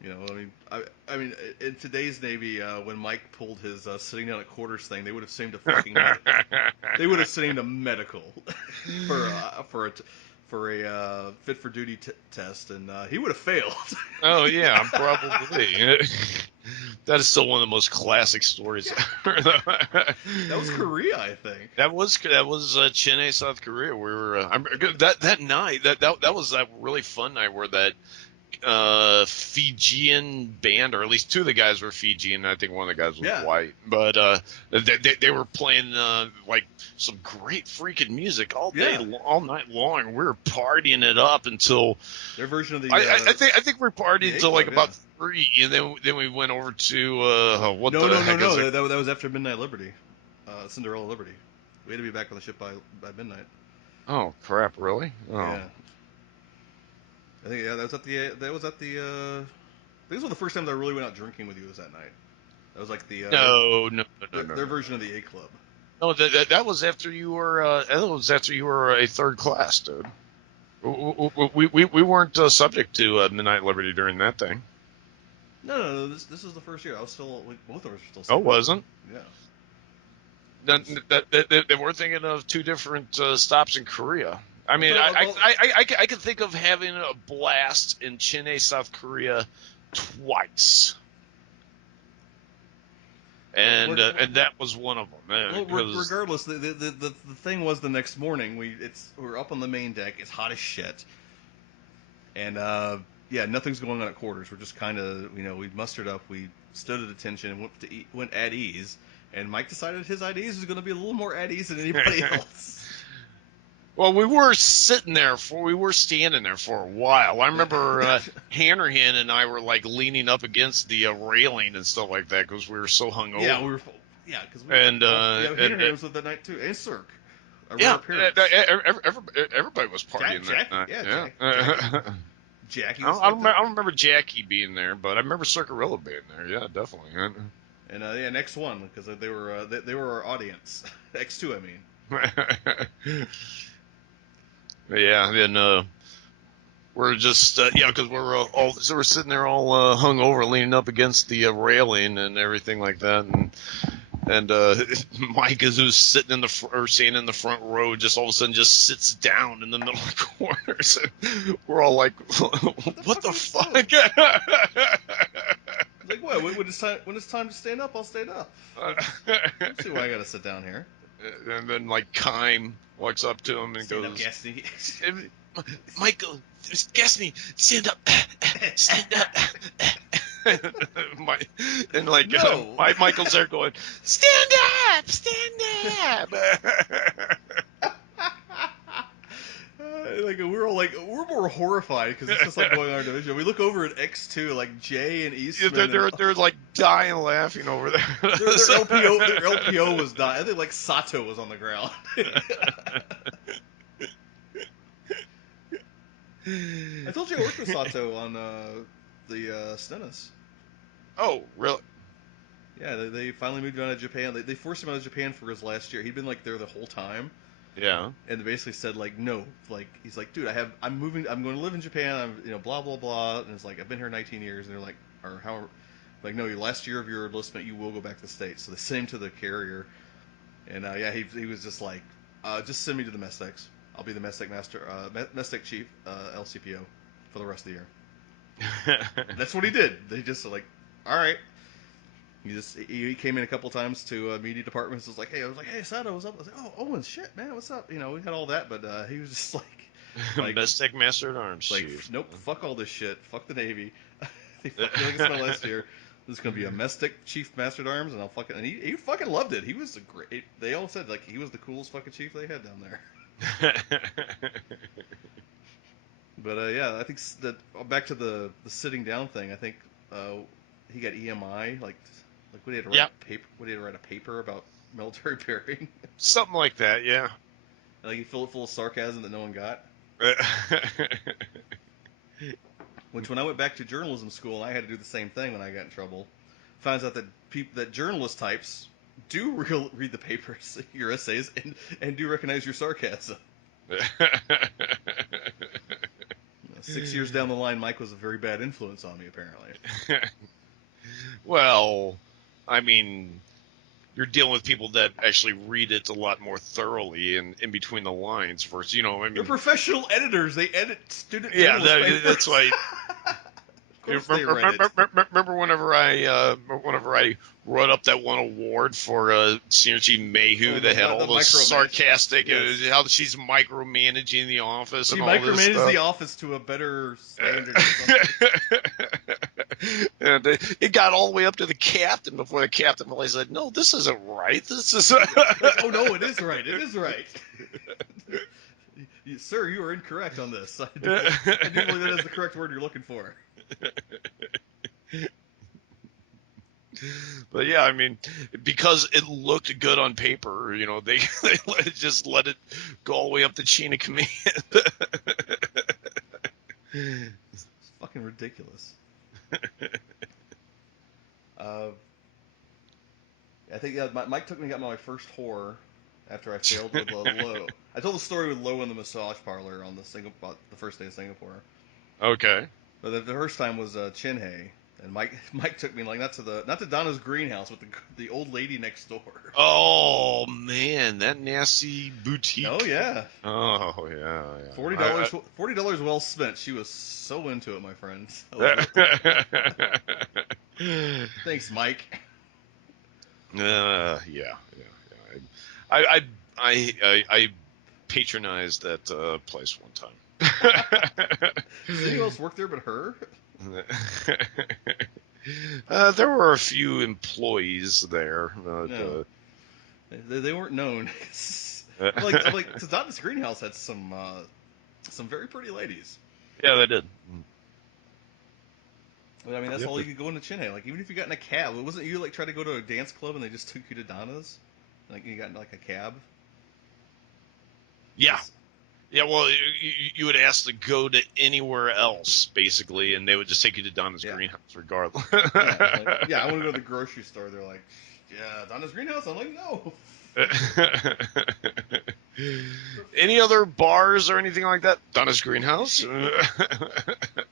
I mean, in today's Navy, when Mike pulled his sitting down at quarters thing, they would have sent him to medical for a fit for duty test, and he would have failed. Oh yeah, probably. That is still one of the most classic stories ever. That was Korea, I think. That was Chennai, South Korea. We were that night. That was a really fun night where that Fijian band, or at least two of the guys were Fijian. I think one of the guys was white, but they were playing like some great freaking music all day, all night long. We were partying it up until their version of the. I think we partying until like about 3, and then we went over to what no, the heck no, is it? That was after Midnight Liberty, Cinderella Liberty. We had to be back on the ship by midnight. Oh crap! Really? Oh. Yeah. I think that was at the. I think this was the first time that I really went out drinking with you. Was that night? That was like the. No. Their version of the A Club. No, that was after you were. That was after you were a third class, dude. We weren't subject to Midnight Liberty during that thing. No. This is the first year. I was still. Both of us were still. Oh, wasn't? Yeah. They were thinking of 2 different stops in Korea. I mean, I can think of having a blast in Chennai, South Korea, twice, and that was one of them. Well, regardless, the thing was the next morning we were up on the main deck. It's hot as shit, and nothing's going on at quarters. We're just kind of we mustered up. We stood at attention and went at ease. And Mike decided his at ease was going to be a little more at ease than anybody else. Well, we were standing there for a while. I remember Hannerhan and I were like leaning up against the railing and stuff like that because we were so hungover. Yeah, we were. Yeah, because Hannerhan was with that night too, and Cirque. Everybody was partying that night. Yeah. Jackie. I don't remember Jackie being there, but I remember Circarilla being there. Yeah, definitely. And and X1 because they were our audience. X2, I mean. Yeah, and we're just because we're sitting there all hung over, leaning up against the railing and everything like that, and Mike, who's sitting in the front row, just all of a sudden just sits down in the middle of the corners, and we're all like, "What the fuck?" Like what? When it's time to stand up, I'll stand up. Let's see why I gotta sit down here. And then like Kime walks up to him and stand goes, up, Gasney. Michael, Gasney, stand up, stand up. Michael's there going, stand up. like, we're more horrified because it's just like going on our division. We look over at X2, like Jay and Yeah, Eastman, and they're like dying laughing over there. their LPO was dying. I think like Sato was on the ground. I told you I worked with Sato on the Stennis. Oh, really? Yeah, they finally moved him out of Japan. They forced him out of Japan for his last year. He'd been like there the whole time, Yeah. and they basically said like no, like he's like, dude, I'm moving, I'm going to live in Japan. I'm blah blah blah, and it's like I've been here 19 years, and they're like, or how, like no, your last year of your enlistment, you will go back to the States. So they sent him to the carrier, and yeah, he was just like, just send me to the mess techs. I'll be the mess tech master, mess tech chief, LCPO for the rest of the year. And that's what he did. They just like, all right. He came in a couple times to media departments. Was like, hey, Sato, what's up? I was like, oh, Owen, shit, man, what's up? We had all that, but he was just like, Mystic Master at Arms like, Chief. nope, fuck all this shit, fuck the Navy. Like I said last year, this is gonna be a Mystic Chief Master at Arms, and I'll fucking, and he fucking loved it. He was a great. They all said like he was the coolest fucking chief they had down there. But yeah, I think that back to the sitting down thing. I think he got EMI like what he had to write Yeah, paper. What he had to write a paper about military pairing. something like that. Yeah. Like he filled it full of sarcasm that no one got. Which when I went back to journalism school, I had to do the same thing when I got in trouble. Finds out that that journalist types do read the papers, your essays, and do recognize your sarcasm. 6 years down the line, Mike was a very bad influence on me, apparently. Well, I mean, you're dealing with people that actually read it a lot more thoroughly and in between the lines versus, I They're mean, professional editors. They edit student yeah, journalist papers. that's why. Of course they read it. Remember whenever I wrote up that one award for Senior Chief Mayhew that had all those sarcastic, yes. how she's micromanaging the office She and all this micromanaged stuff. the office to a better standard or something. And it got all the way up to the captain before the captain really said, "No, this isn't right. This is." Like, oh no, it is right. It is right. Sir, you are incorrect on this. I do believe that is the correct word you're looking for. But yeah, I mean, because it looked good on paper, they just let it go all the way up the chain of command. It's fucking ridiculous. I think Mike took me and got my first whore after I failed with Lowe. I told the story with Lowe in the massage parlor on the first day of Singapore. Okay. But the first time was Chinhei, and Mike took me like not to Donna's greenhouse, but the old lady next door. Oh man, that nasty boutique. Oh yeah. Oh yeah. $40 well spent. She was so into it, my friends. Thanks, Mike. Yeah. I patronized that place one time. Does anyone else work there but her? There were a few employees there. No. They weren't known. I'm like, Donna's greenhouse had some very pretty ladies. Yeah, they did. But I mean, that's all you could go into Chinhei. Like, even if you got in a cab, wasn't you like try to go to a dance club and they just took you to Donna's? Like, you got in like a cab. Yeah. Yeah, well, you would ask to go to anywhere else, basically, and they would just take you to Donna's greenhouse regardless. I want to go to the grocery store. They're like, yeah, Donna's greenhouse? I'm like, no. Any other bars or anything like that? Donna's greenhouse? Well, I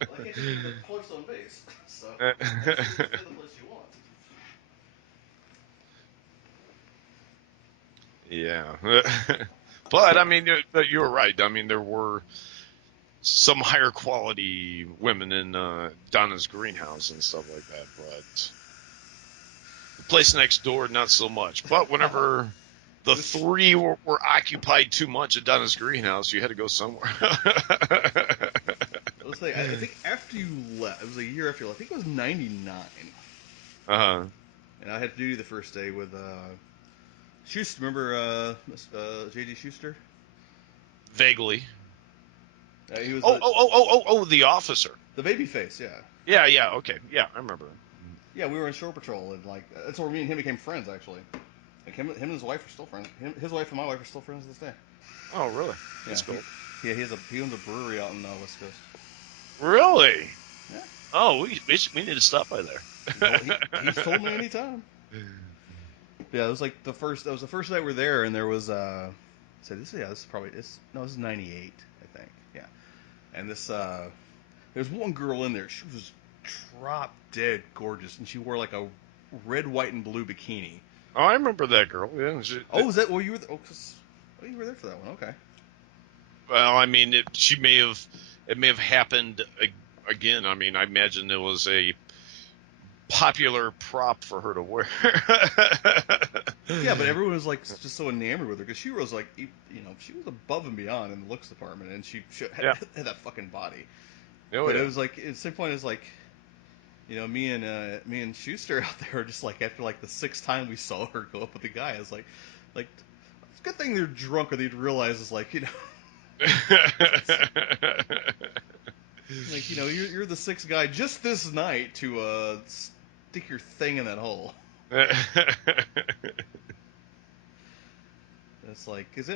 can't take you to the Clarkstone base, so that's the place you want. Yeah. But, I mean, you were right. I mean, there were some higher quality women in Donna's greenhouse and stuff like that, but the place next door, not so much. But whenever the three were occupied too much at Donna's greenhouse, you had to go somewhere. Let's say, I think after you left, it was a year after you left. I think it was 99. Uh-huh. And I had duty the first day with Schuster. Remember J.D. Schuster? Vaguely. He was The officer. the baby face. Yeah. Yeah, okay. Yeah, I remember. Yeah, we were in shore patrol, and like that's where me and him became friends. Actually, like him and his wife are still friends. His wife and my wife are still friends to this day. Oh, really? Yeah, That's cool. he owns a brewery out in West Coast. Really? Yeah, Oh, we need to stop by he's told me there. anytime. Yeah, it was like the first. That was the first night we were there, and there was So this is probably this is '98, I think. Yeah, and there's one girl in there. She was drop dead gorgeous, and she wore like a red, white, and blue bikini. Oh, I remember that girl. Yeah. Oh, was that? Well, you were. You were there for that one. Okay. Well, I mean, it may have happened again. I mean, I imagine it was a popular prop for her to wear. Yeah, but everyone was like just so enamored with her because she was like, she was above and beyond in the looks department, and she had, Yeah. had that fucking body. Oh But it yeah. was like, at the same point, is like, me and Schuster out there, just like after like the sixth time we saw her go up with the guy, I was like, it's a good thing they're drunk, or they'd realize it's like, like you're the sixth guy just this night to stick your thing in that hole. It's like, cause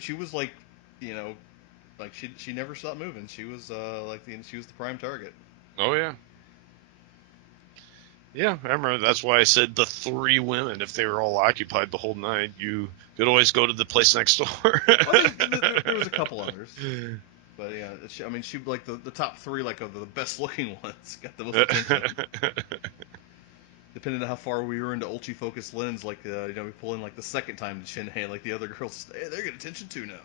she was like, you know, like she never stopped moving. She was she was the prime target. Oh yeah. Yeah, I remember. That's why I said the three women. If they were all occupied the whole night, you could always go to the place next door. Well, there was a couple others, but yeah, she like the top three like of the best looking ones got the most attention. Depending on how far we were into ultra focus lens, like we pull in like the second time to Shinhei, like the other girls, hey, they're getting attention too now.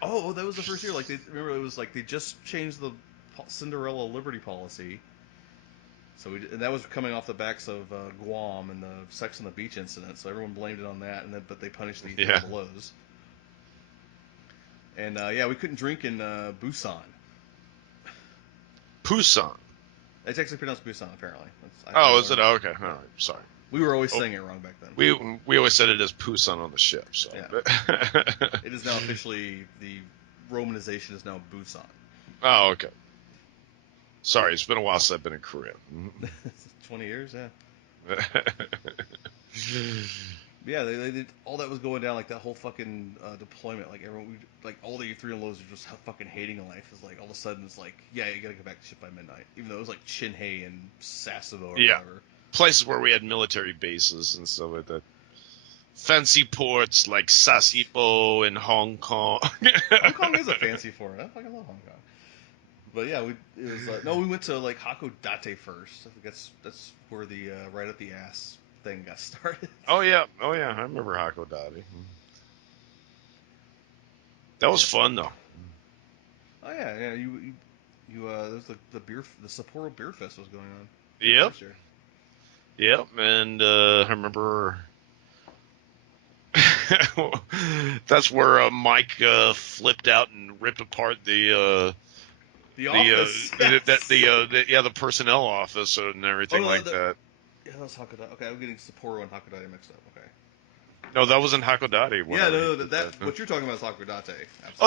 Oh, that was the first year. Like remember, it was like they just changed the Cinderella Liberty policy. So and that was coming off the backs of Guam and the Sex on the Beach incident. So everyone blamed it on that, but they punished the Yeah. belows. And yeah, we couldn't drink in Busan. Pusan. It's actually pronounced Busan, apparently. Oh, is it? Oh, okay. All Yeah. right. Sorry. We were always Oh, saying it wrong back then. we always said it as Pusan on the ship. So. Yeah. It is now officially, the romanization is now Busan. Oh, okay. Sorry, it's been a while since I've been in Korea. 20 years, yeah. Yeah, they did, all that was going down, like that whole fucking deployment, like everyone, like all the E3 and lows are just fucking hating life. Is like all of a sudden it's like, yeah, you gotta go back to ship by midnight, even though it was like Shinhei and Sasebo or Yeah. whatever. Places where we had military bases and stuff like that. Fancy ports like Sasebo in Hong Kong. Hong Kong is a fancy port. I fucking love Hong Kong. But yeah, we went to like Hakodate first. I think that's where the right up the ass thing got started. Oh yeah, I remember Hakodate. That was Yeah. fun though. Oh yeah. There's the Sapporo Beer Fest was going on Yep, first year. yep, and I remember that's where Mike flipped out and ripped apart The office. Yes. the personnel office and everything no, like that. Yeah, that was Hakodate. Okay, I'm getting Sapporo and Hakodate mixed up. Okay. No, that wasn't Hakodate. Yeah, Whenever he no, did that what you're talking about is Hakodate. Oh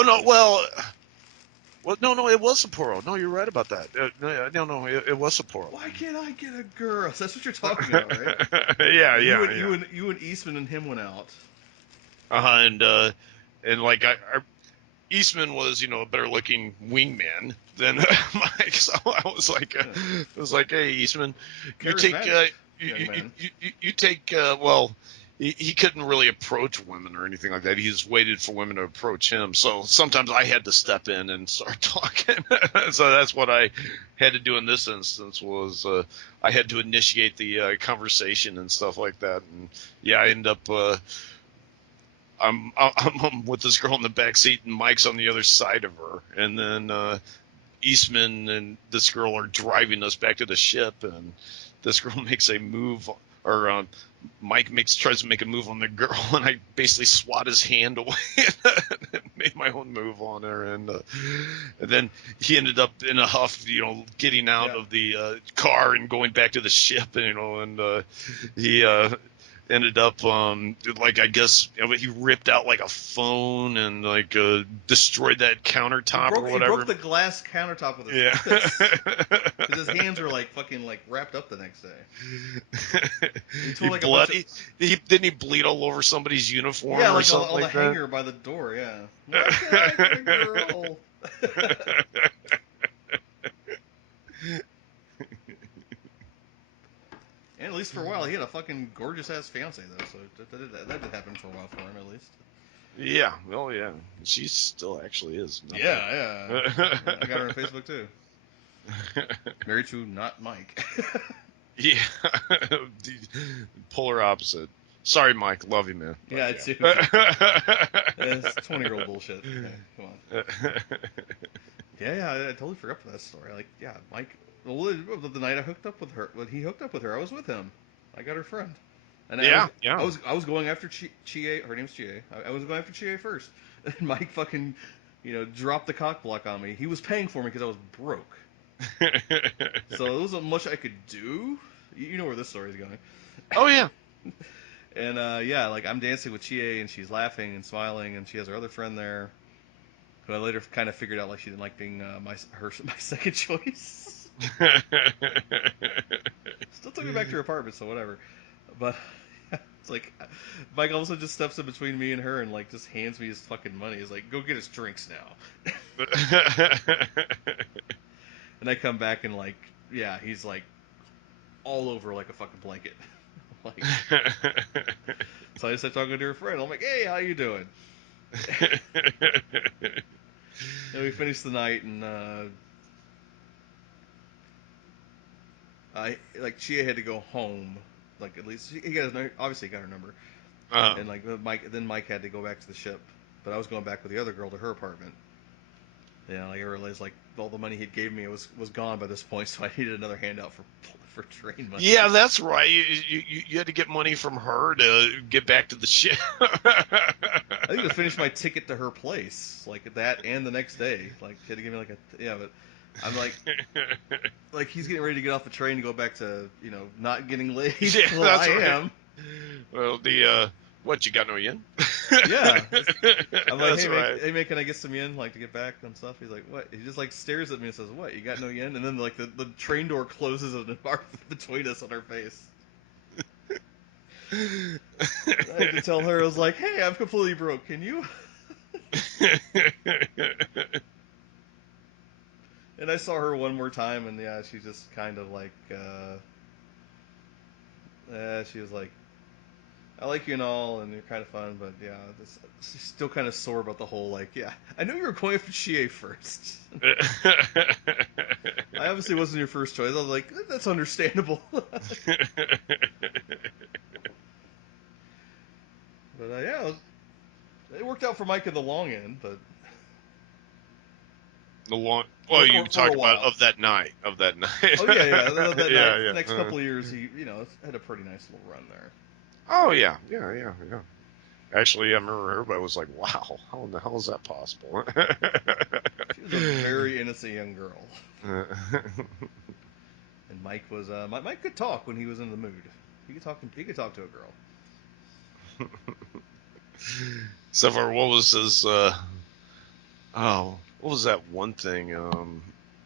Absolutely. no, no, it was Sapporo. No, you're right about that. No, it was Sapporo. Why can't I get a girl? That's what you're talking about, right? Yeah. You and Eastman and him went out. And like Eastman was, a better looking wingman than Mike. So I was like, hey, Eastman, you take, you take, well, he couldn't really approach women or anything like that. He's waited for women to approach him. So sometimes I had to step in and start talking. So that's what I had to do in this instance was, I had to initiate the conversation and stuff like that. And yeah, I end up, I'm with this girl in the back seat, and Mike's on the other side of her, and then Eastman and this girl are driving us back to the ship, and this girl makes a move, or Mike tries to make a move on the girl, and I basically swat his hand away and made my own move on her, and then he ended up in a huff, getting out of the car and going back to the ship, and he ended up like I guess he ripped out like a phone and like destroyed that countertop or He broke whatever. the glass countertop with his Yeah. fist. Because his hands were like fucking like wrapped up the next day. He He tore like a bunch blood. of Didn't he bleed all over somebody's uniform yeah, or like something on the like that? hanger by the door. Yeah. Why can't I get a girl? And at least for a while, he had a fucking gorgeous ass fiance though, so that did happen for a while for him at least. Yeah. Oh yeah. She still actually is. Not Yeah. bad. I got her on Facebook too. Married to not Mike. Yeah. Polar opposite. Sorry, Mike. Love you, man. Yeah, But it's yeah. it's 20-year-old bullshit. Yeah, come on. Yeah, I totally forgot for that story. Like, yeah, Mike. Well, the night I hooked up with her, when he hooked up with her, I was with him. I got her friend, and Yeah. Yeah. I was going after Chie. Her name's Chie. I was going after Chie first, and Mike fucking, dropped the cock block on me. He was paying for me because I was broke, so there wasn't much I could do. You know where this story is going. Oh yeah. And yeah, like I'm dancing with Chie, and she's laughing and smiling, and she has her other friend there, who I later kind of figured out like she didn't like being my second choice. Still took me back to her apartment, so whatever. But it's like Mike also just steps in between me and her and like just hands me his fucking money. He's like, "Go get us drinks now." And I come back and like, yeah, he's like all over like a fucking blanket. Like, so I just started talking to her friend. I'm like, "Hey, how you doing?" And we finished the night, and I like Chia had to go home. Like at least he got obviously he got her number, and like Mike had to go back to the ship, but I was going back with the other girl to her apartment. Yeah, like I realized like all the money he'd gave me was gone by this point, so I needed another handout for train money. Yeah, that's right. You had to get money from her to get back to the ship. I think to finish my ticket to her place, like that, and the next day, like she had to give me like a yeah, but I'm like he's getting ready to get off the train to go back to not getting laid. Yeah, Well, I that's right. am. Well, what, you got no yen? Yeah. I'm like, That's right. hey, mate, can I get some yen, like, to get back and stuff? He's like, what? He just, like, stares at me and says, what, you got no yen? And then, like, the train door closes and embarks between us on our face. I had to tell her, I was like, hey, I'm completely broke. Can you? And I saw her one more time, and, yeah, she just kind of, like, she was like, I like you and all, and you're kind of fun, but yeah, she's still kind of sore about the whole like, yeah, I knew you were going for Chie first. I obviously wasn't your first choice. I was like, that's understandable. But yeah, it worked out for Mike in the long end, but The long. Well, you for a talked about while. of that night. Oh yeah. That Yeah, night, yeah. next couple of years, he had a pretty nice little run there. Oh yeah, yeah. Actually, I remember everybody was like, "Wow, how in the hell is that possible?" She was a very innocent young girl, and Mike was Mike could talk when he was in the mood. He could talk. He could talk to a girl. So far, what was his? Oh, what was that one thing?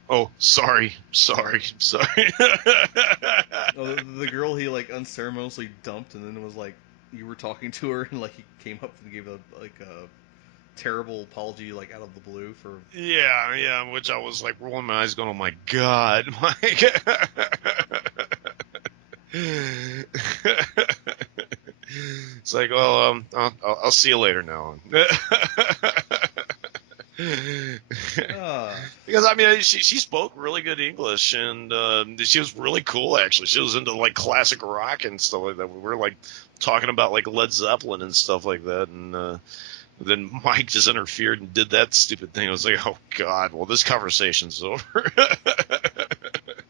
Oh, sorry. Oh, the girl he like unceremoniously dumped, and then it was like you were talking to her, and like he came up and gave a terrible apology like out of the blue for. Yeah. Which I was like rolling my eyes, going, "Oh my god, Mike." It's like, well, I'll see you later now. Uh, Because I mean, she spoke really good English, and she was really cool. Actually, she was into like classic rock and stuff like that. We were like talking about like Led Zeppelin and stuff like that, and then Mike just interfered and did that stupid thing. I was like, oh god, well this conversation's over.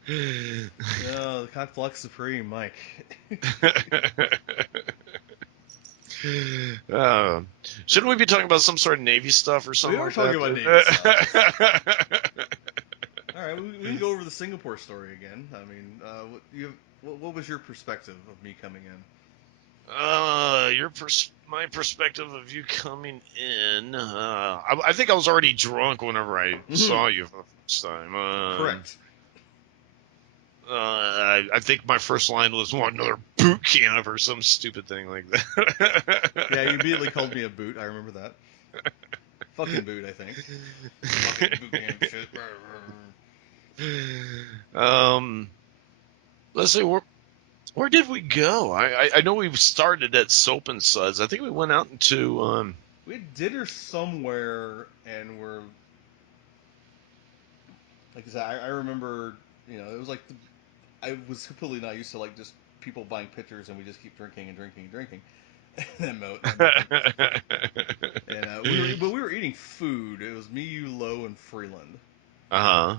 the cock block supreme, Mike. Uh, shouldn't we be talking about some sort of Navy stuff or We something are like talking about Navy stuff. that? All right, we can go over the Singapore story again. I mean, what was your perspective of me coming in? My perspective of you coming in. I think I was already drunk whenever I Mhm. saw you for the first time. Correct. I think my first line was "Want another boot camp" or some stupid thing like Yeah, you that. immediately called me a boot. I remember that. Fucking boot, I think. Fucking boot camp shit. um, let's see where did we go? I know we started at Soap and Suds. I think we went out into We had dinner somewhere, and like I said, I remember, it was like I was completely not used to like just people buying pitchers and we just keep drinking and drinking and drinking. that method. And we were eating food. It was me, you, Lowe, and Freeland. uh-huh.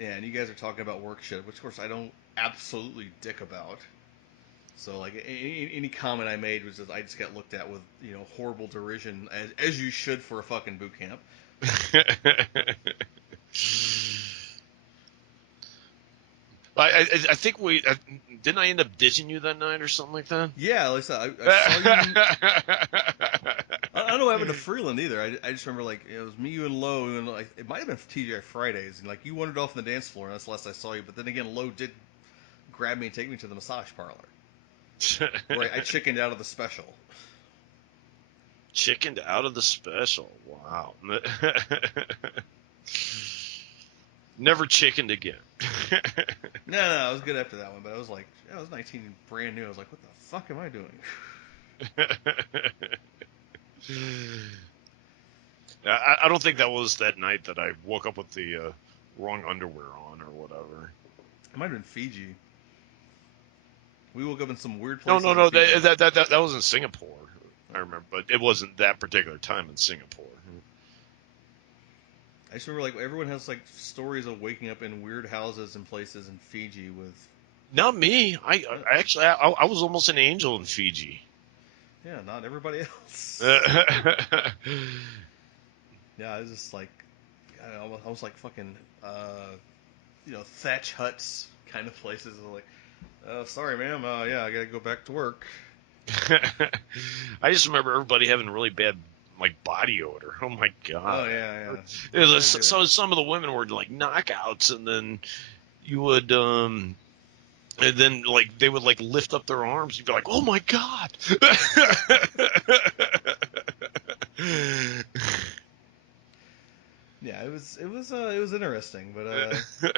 Yeah, and you guys are talking about work shit, which of course I don't absolutely dick about. So like any comment I made was just I just got looked at with horrible derision as you should for a fucking boot camp. I think didn't I end up ditching you that night or something like that? Yeah, like I said, I saw you. I don't know what happened to Freeland either. I just remember like it was me, you, and Lowe, and like it might have been TGI Fridays, and like you wandered off on the dance floor, and that's the last I saw you. But then again, Lowe did grab me and take me to the massage parlor, where I chickened out of the special. Chickened out of the special. Wow. Never chickened again. No, I was good after that one, but I was like, I was 19 and brand new. I was like, what the fuck am I doing? I don't think that was that night that I woke up with the wrong underwear on or whatever. It might have been Fiji. We woke up in some weird No, places in Fiji. that was in Singapore. I remember, but it wasn't that particular time in Singapore. I just remember like everyone has like stories of waking up in weird houses and places in Fiji with. Not me. Uh, I actually, I was almost an angel in Fiji. yeah, not everybody else. uh, Yeah, I was just like, I was like fucking, thatch huts kind of places. I was like, sorry, ma'am. Yeah, I gotta go back to work. I just remember everybody having really bad like body odor. Oh my Oh god! yeah, yeah. Everybody do it. So some of the women were like knockouts, and then you would and then like they would like lift up their arms. You'd be like, oh my god! Yeah, it was interesting, but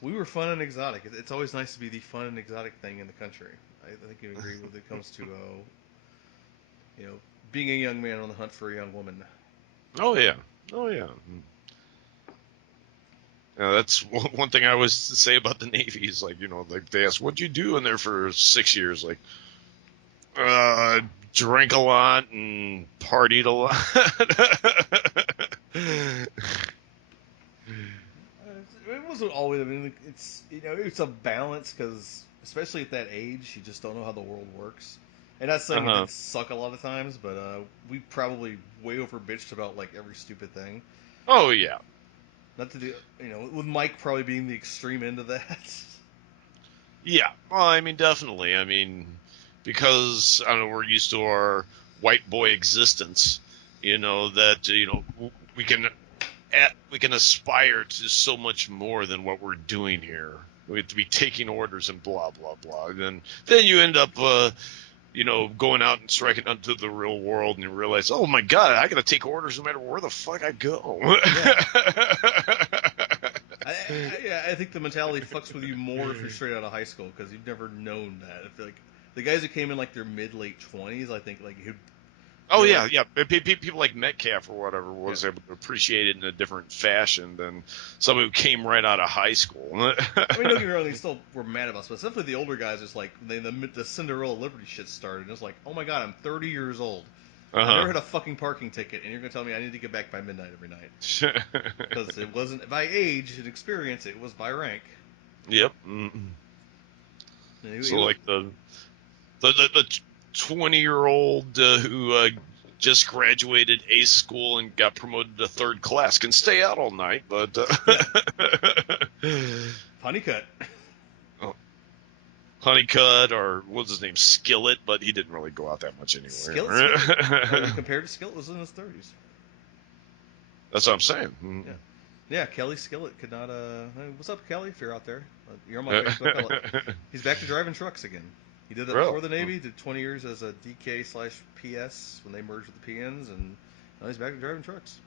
we were fun and exotic. It's always nice to be the fun and exotic thing in the country. I think you agree when it comes to you know being a young man on the hunt for a young woman. Oh yeah, oh yeah. That's one thing I always say about the Navy is like, like they ask, what'd you do in there for 6 years? Like, uh, drank a lot and partied a lot. It wasn't always. I mean, it's a balance because especially at that age, you just don't know how the world works. And not saying it Uh-huh. didn't suck a lot of times, but we probably way over bitched about like every stupid thing. Oh yeah. Not to do, with Mike probably being the extreme end of that. Yeah. Well, I mean, definitely. I mean, because I don't know, we're used to our white boy existence, that, we can we can aspire to so much more than what we're doing here. We have to be taking orders and blah blah blah. Then you end up going out and striking onto the real world, and you realize, oh my god, I gotta take orders no matter where the fuck I go. Yeah, I think the mentality fucks with you more if you're straight out of high school because you've never known that. I feel like the guys who came in like their mid late 20s, I think like Oh they're yeah, like yeah. People like Metcalf or whatever yeah. was able to appreciate it in a different fashion than somebody who came right out of high school. I mean, don't get me wrong, they still were mad at us, but especially the older guys, it's like the Cinderella Liberty shit started. And it's like, oh my god, I'm 30 years old. I've Uh never had a fucking parking ticket, and you're gonna tell me I need to get back by midnight every night huh. because it wasn't by age and experience; it was by rank. Yep. Mm. And So like the 20-year-old who just graduated ace school and got promoted to third class can stay out all night, but yeah, honeycut. oh, Honeycutt, or what was his name, Skillet, but he didn't really go out that much anywhere. Compared to Skillet, was in his 30s. That's what I'm saying. Yeah. Yeah, Kelly Skillet could not. Hey, what's up, Kelly? If you're out there, you're on my Facebook. He's back to driving trucks again. He did that Really? before the Navy. Did 20 years as a DK/PS when they merged with the PNs, and now he's back to driving trucks.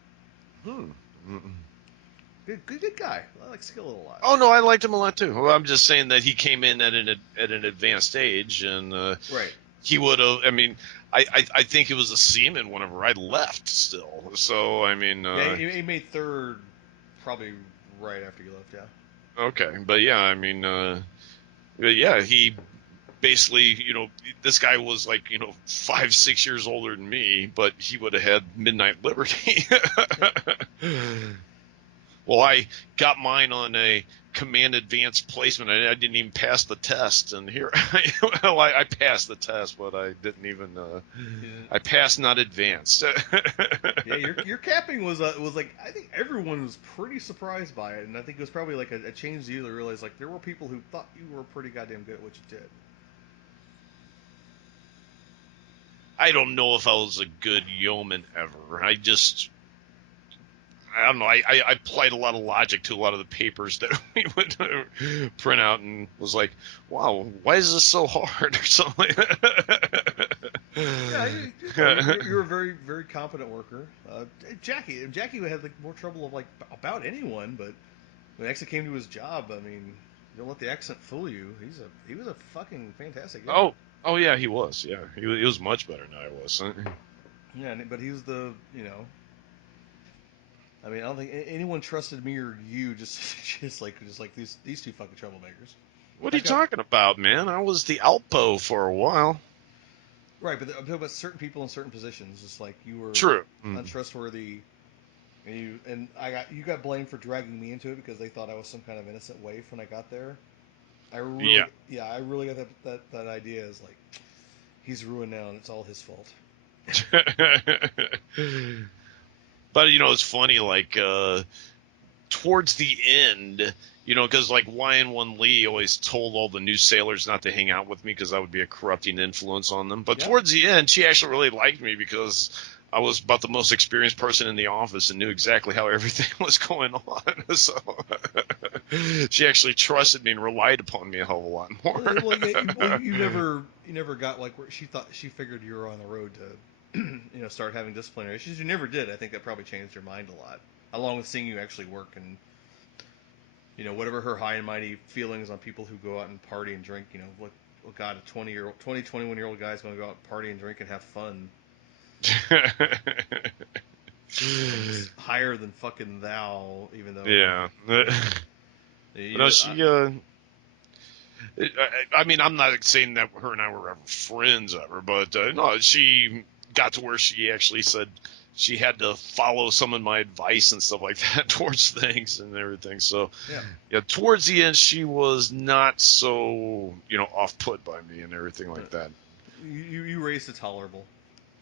Good guy. I like Skillet a lot. Oh no, I liked him a lot too. Well, I'm just saying that he came in at an advanced age, and Right. he would have. I mean, I think it was a seaman whenever I left. Still, so I mean, Yeah, he made third, probably right after you left. Yeah. okay, but yeah, I mean, but yeah, he basically, this guy was like, 5, 6 years older than me, but he would have had Midnight Liberty. Well, I got mine on a command advanced placement. I didn't even pass the test, and here, I passed the test, but I didn't even. I passed, not advanced. Yeah, your capping was like, I think everyone was pretty surprised by it, and I think it was probably like a change to you to realize like there were people who thought you were pretty goddamn good at what you did. I don't know if I was a good yeoman ever. I don't know. I applied a lot of logic to a lot of the papers that we would print out, and was like, "Wow, why is this so hard?" or something. Yeah, you're a very very competent worker. Jackie had like more trouble of like about anyone, but when it actually came to his job, I mean, don't let the accent fool you. He was a fucking fantastic guy. Oh yeah, he was. Yeah, he was much better than I was. Yeah, but he was I mean, I don't think anyone trusted me or you. Just like these two fucking troublemakers. What are I you got talking about, man? I was the Alpo for a while. right, but I'm talking about certain people in certain positions. Just like you were True. untrustworthy, and you got blamed for dragging me into it because they thought I was some kind of innocent waif when I got there. Yeah. I really got that idea is like he's ruined now and it's all his fault. But it's funny. Like towards the end, because like YN1 Lee always told all the new sailors not to hang out with me because I would be a corrupting influence on them. But Yeah. towards the end, she actually really liked me because I was about the most experienced person in the office and knew exactly how everything was going on. So she actually trusted me and relied upon me a hell of a lot more. You never got like where she figured you were on the road to start having disciplinary issues. You never did. I think that probably changed her mind a lot, along with seeing you actually work and whatever her high and mighty feelings on people who go out and party and drink. Look, oh God, a 21-year-old guy is going to go out and party and drink and have fun. Higher than fucking thou, even though. Yeah. No, she. I mean, I'm not saying that her and I were ever friends ever, but no, she got to where she actually said she had to follow some of my advice and stuff like that towards things and everything. So yeah, towards the end, she was not so off put by me and everything like that. You raised it tolerable.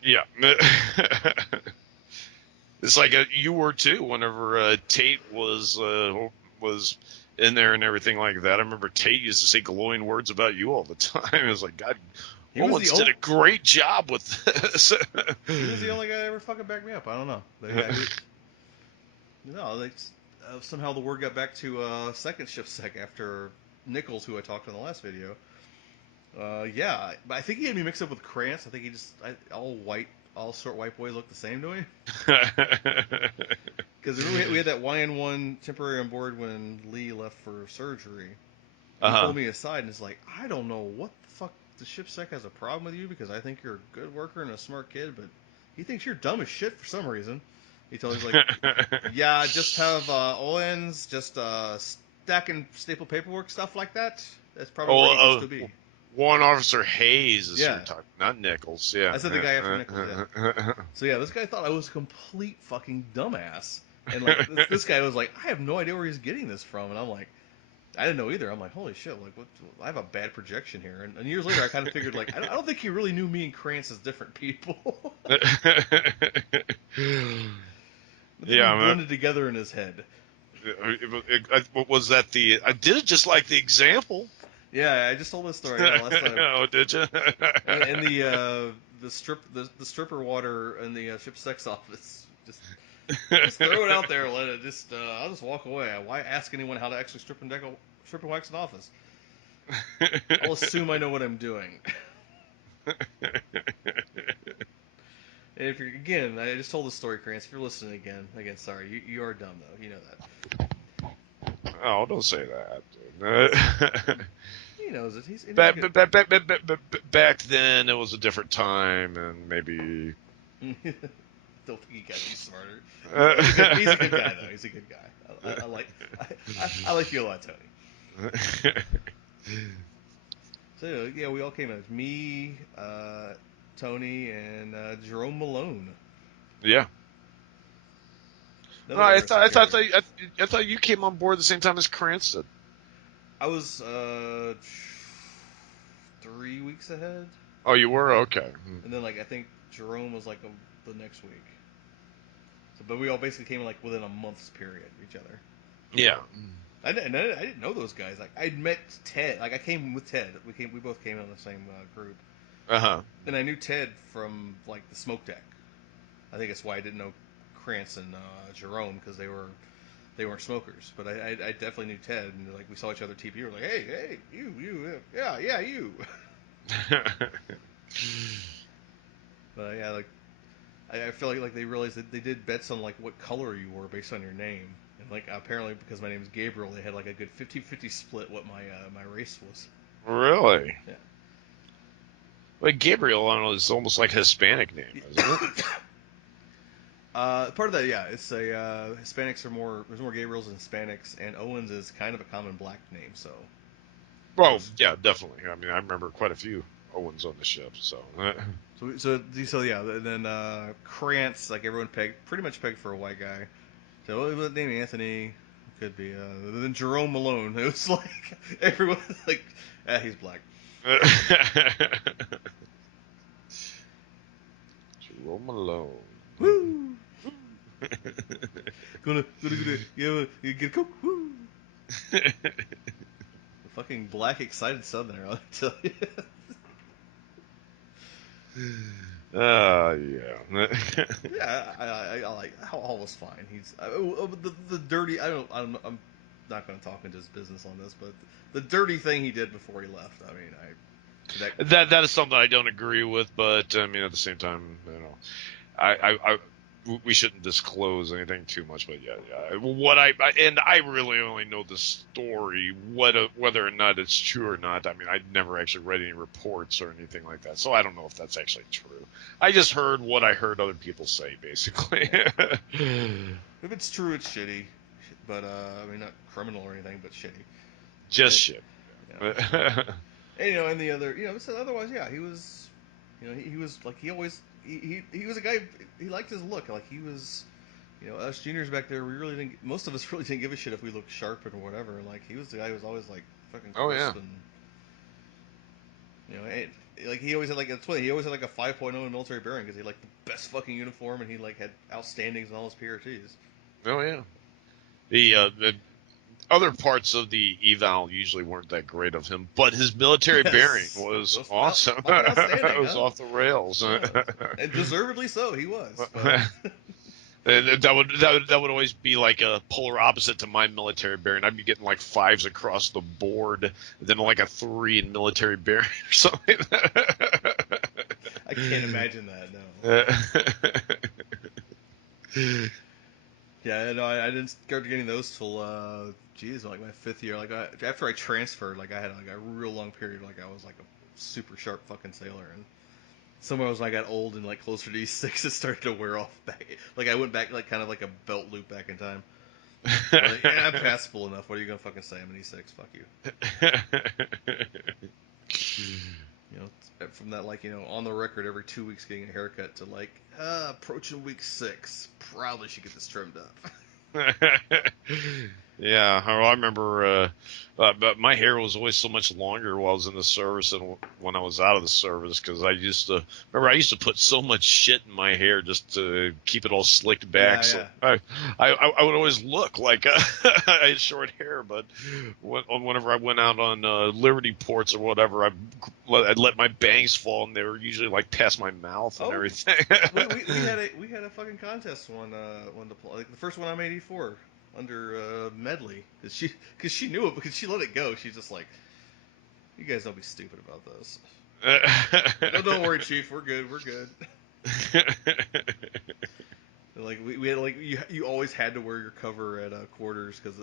Yeah. It's like you were too. Whenever Tate was in there and everything like that, I remember Tate used to say glowing words about you all the time. It was like, God, Rollins did a great job with this. He was the only guy that ever fucking backed me up. I don't know. But yeah, somehow the word got back to second shift sec after Nichols, who I talked in the last video. Yeah, but I think he had me mixed up with Krantz. I think all short white boys look the same to me. Because we had that YN1 temporary on board when Lee left for surgery. He pulled me aside and is like, I don't know what the fuck the ship sec has a problem with you because I think you're a good worker and a smart kid, but he thinks you're dumb as shit for some reason. He told me, he's like, yeah, just have ONs, just stack and staple paperwork, stuff like that. That's probably where he needs to be. Warrant Officer Hayes is who you're talking, not Nichols. Yeah, I said the guy after Nichols. Yeah. So yeah, this guy thought I was a complete fucking dumbass, and like this guy was like, I have no idea where he's getting this from, and I'm like, I didn't know either. I'm like, holy shit, like what? I have a bad projection here. And years later, I kind of figured like, I don't think he really knew me and Krantz as different people. Yeah, we blended together in his head. Was that I did it just like the example. Yeah, I just told this story last time. Oh, did you? And the stripper water in the ship sex office. Just throw it out there. And let it just. I'll just walk away. Why ask anyone how to actually strip and wax an office? I'll assume I know what I'm doing. And if you're again, I just told the story, Krantz. If you're listening again, sorry, you are dumb though. You know that. Oh, don't say that. He knows it. He's back, good. back then, it was a different time, and maybe. Don't think he got any smarter. He's a good guy though. He's a good guy. I like you a lot, Tony. So yeah, we all came out. Me, Tony, and Jerome Malone. Yeah. No, Another interesting character. I thought you came on board the same time as Cranston. I was 3 weeks ahead, Oh, you were okay. and then like I think Jerome was like the next week. So, but we all basically came in like within a month's period of each other. Yeah. I didn't know those guys. Like I'd met Ted. Like I came with Ted. We both came in the same group. Uh huh. And I knew Ted from like the smoke deck. I think that's why I didn't know Krantz and Jerome because they weren't smokers. But I definitely knew Ted, and like we saw each other TV. We were like, hey, you, yeah, you. But yeah, like I feel like they realized that they did bets on like what color you were based on your name, and like apparently because my name is Gabriel, they had like a good 50-50 split what my race was. Really? Yeah. Like Gabriel, I don't know, is almost like a Hispanic name, isn't it? Part of that, yeah, it's a Hispanics are more. There's more Gabriels than Hispanics, and Owens is kind of a common black name. So Well, there's yeah, definitely. I mean, I remember quite a few Owens on the ship, so. so yeah. And then Krantz, like everyone pretty much pegged for a white guy. So well, name Anthony could be. Then Jerome Malone. It was like everyone like, he's black. Jerome Malone. Woo! Gonna yeah, get a coke. Woo! The fucking black excited southerner. I'll tell you. Yeah. Yeah, I like Hall was fine. He's the dirty. I'm not going to talk into his business on this, but the dirty thing he did before he left. I mean, that That is something I don't agree with, but I mean, at the same time, I we shouldn't disclose anything too much, but yeah. What and I really only know the story, whether or not it's true or not. I mean, I'd never actually read any reports or anything like that, so I don't know if that's actually true. I just heard what I heard other people say, basically. yeah. If it's true, it's shitty. But I mean, not criminal or anything, but shitty. Just It, shit. and and the other, so otherwise, yeah, he was, he was like he always he was a guy. He liked his look. Like he was. Us juniors back there, we really didn't. Most of us really didn't give a shit if we looked sharp and whatever. Like he was the guy who was always like fucking Oh yeah. crisp and like he always had like he always had like a 5.0 in military bearing because he had like the best fucking uniform and he like had outstandings in all his PRTs. Oh yeah. The other parts of the eval usually weren't that great of him, but his military bearing Yes, was was awesome. fucking It outstanding, was huh? off the rails. Yeah, and deservedly so. He was, but And that would always be like a polar opposite to my military bearing. I'd be getting like fives across the board, then like a 3 in military bearing or something. I can't imagine that. No. Yeah, no, I didn't start getting those till like my 5th year. Like after I transferred, like I had like a real long period. Like I was like a super sharp fucking sailor, and somewhere when I got old and like closer to E6, it started to wear off back. Like I went back like kind of like a belt loop back in time. Like, yeah, I'm passable enough. What are you gonna fucking say? I'm an E6. Fuck you. From that like on the record every 2 weeks getting a haircut to like approaching week 6. Probably should get this trimmed up. Yeah, I remember. But my hair was always so much longer while I was in the service than when I was out of the service because I used to remember I used to put so much shit in my hair just to keep it all slicked back. Yeah, So yeah. I would always look like I had short hair. But whenever I went out on Liberty ports or whatever, I'd let my bangs fall, and they were usually like past my mouth and Oh, everything. we had a fucking contest one like the first one I'm 84 under Medley because she knew it because she let it go. She's just like, you guys don't be stupid about this. No, don't worry, Chief. We're good. We're good. Like we had like you always had to wear your cover at quarters because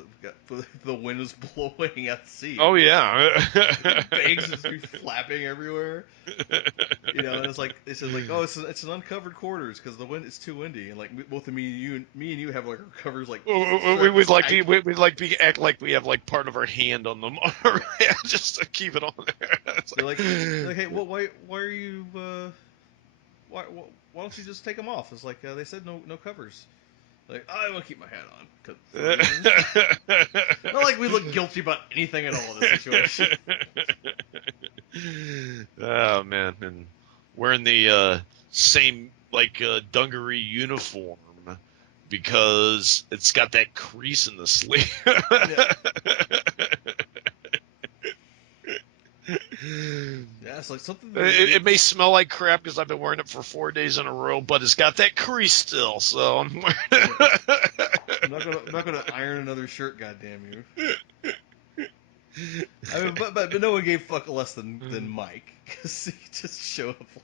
the wind was blowing at sea. Oh And yeah. your bangs just be flapping everywhere. You know, and it's like they said like, oh, it's an uncovered quarters because the wind is too windy, and like both of me and you have like our covers like We strapped would as like tight. we'd like be act like we have like part of our hand on them just to keep it on there. It's They're like, hey, like, why are you why don't you just take them off? It's like they said no covers. Like, I want to keep my hat on for reasons. Not like we look guilty about anything at all in this situation. oh man, and wearing the same like dungaree uniform because it's got that crease in the sleeve. Yeah, yeah, it's like something It may smell like crap because I've been wearing it for 4 days in a row, but it's got that crease still. So I'm wearing yeah. it. I'm not gonna iron another shirt. Goddamn you! I mean, but no one gave fuck less than Mike because he just showed up late.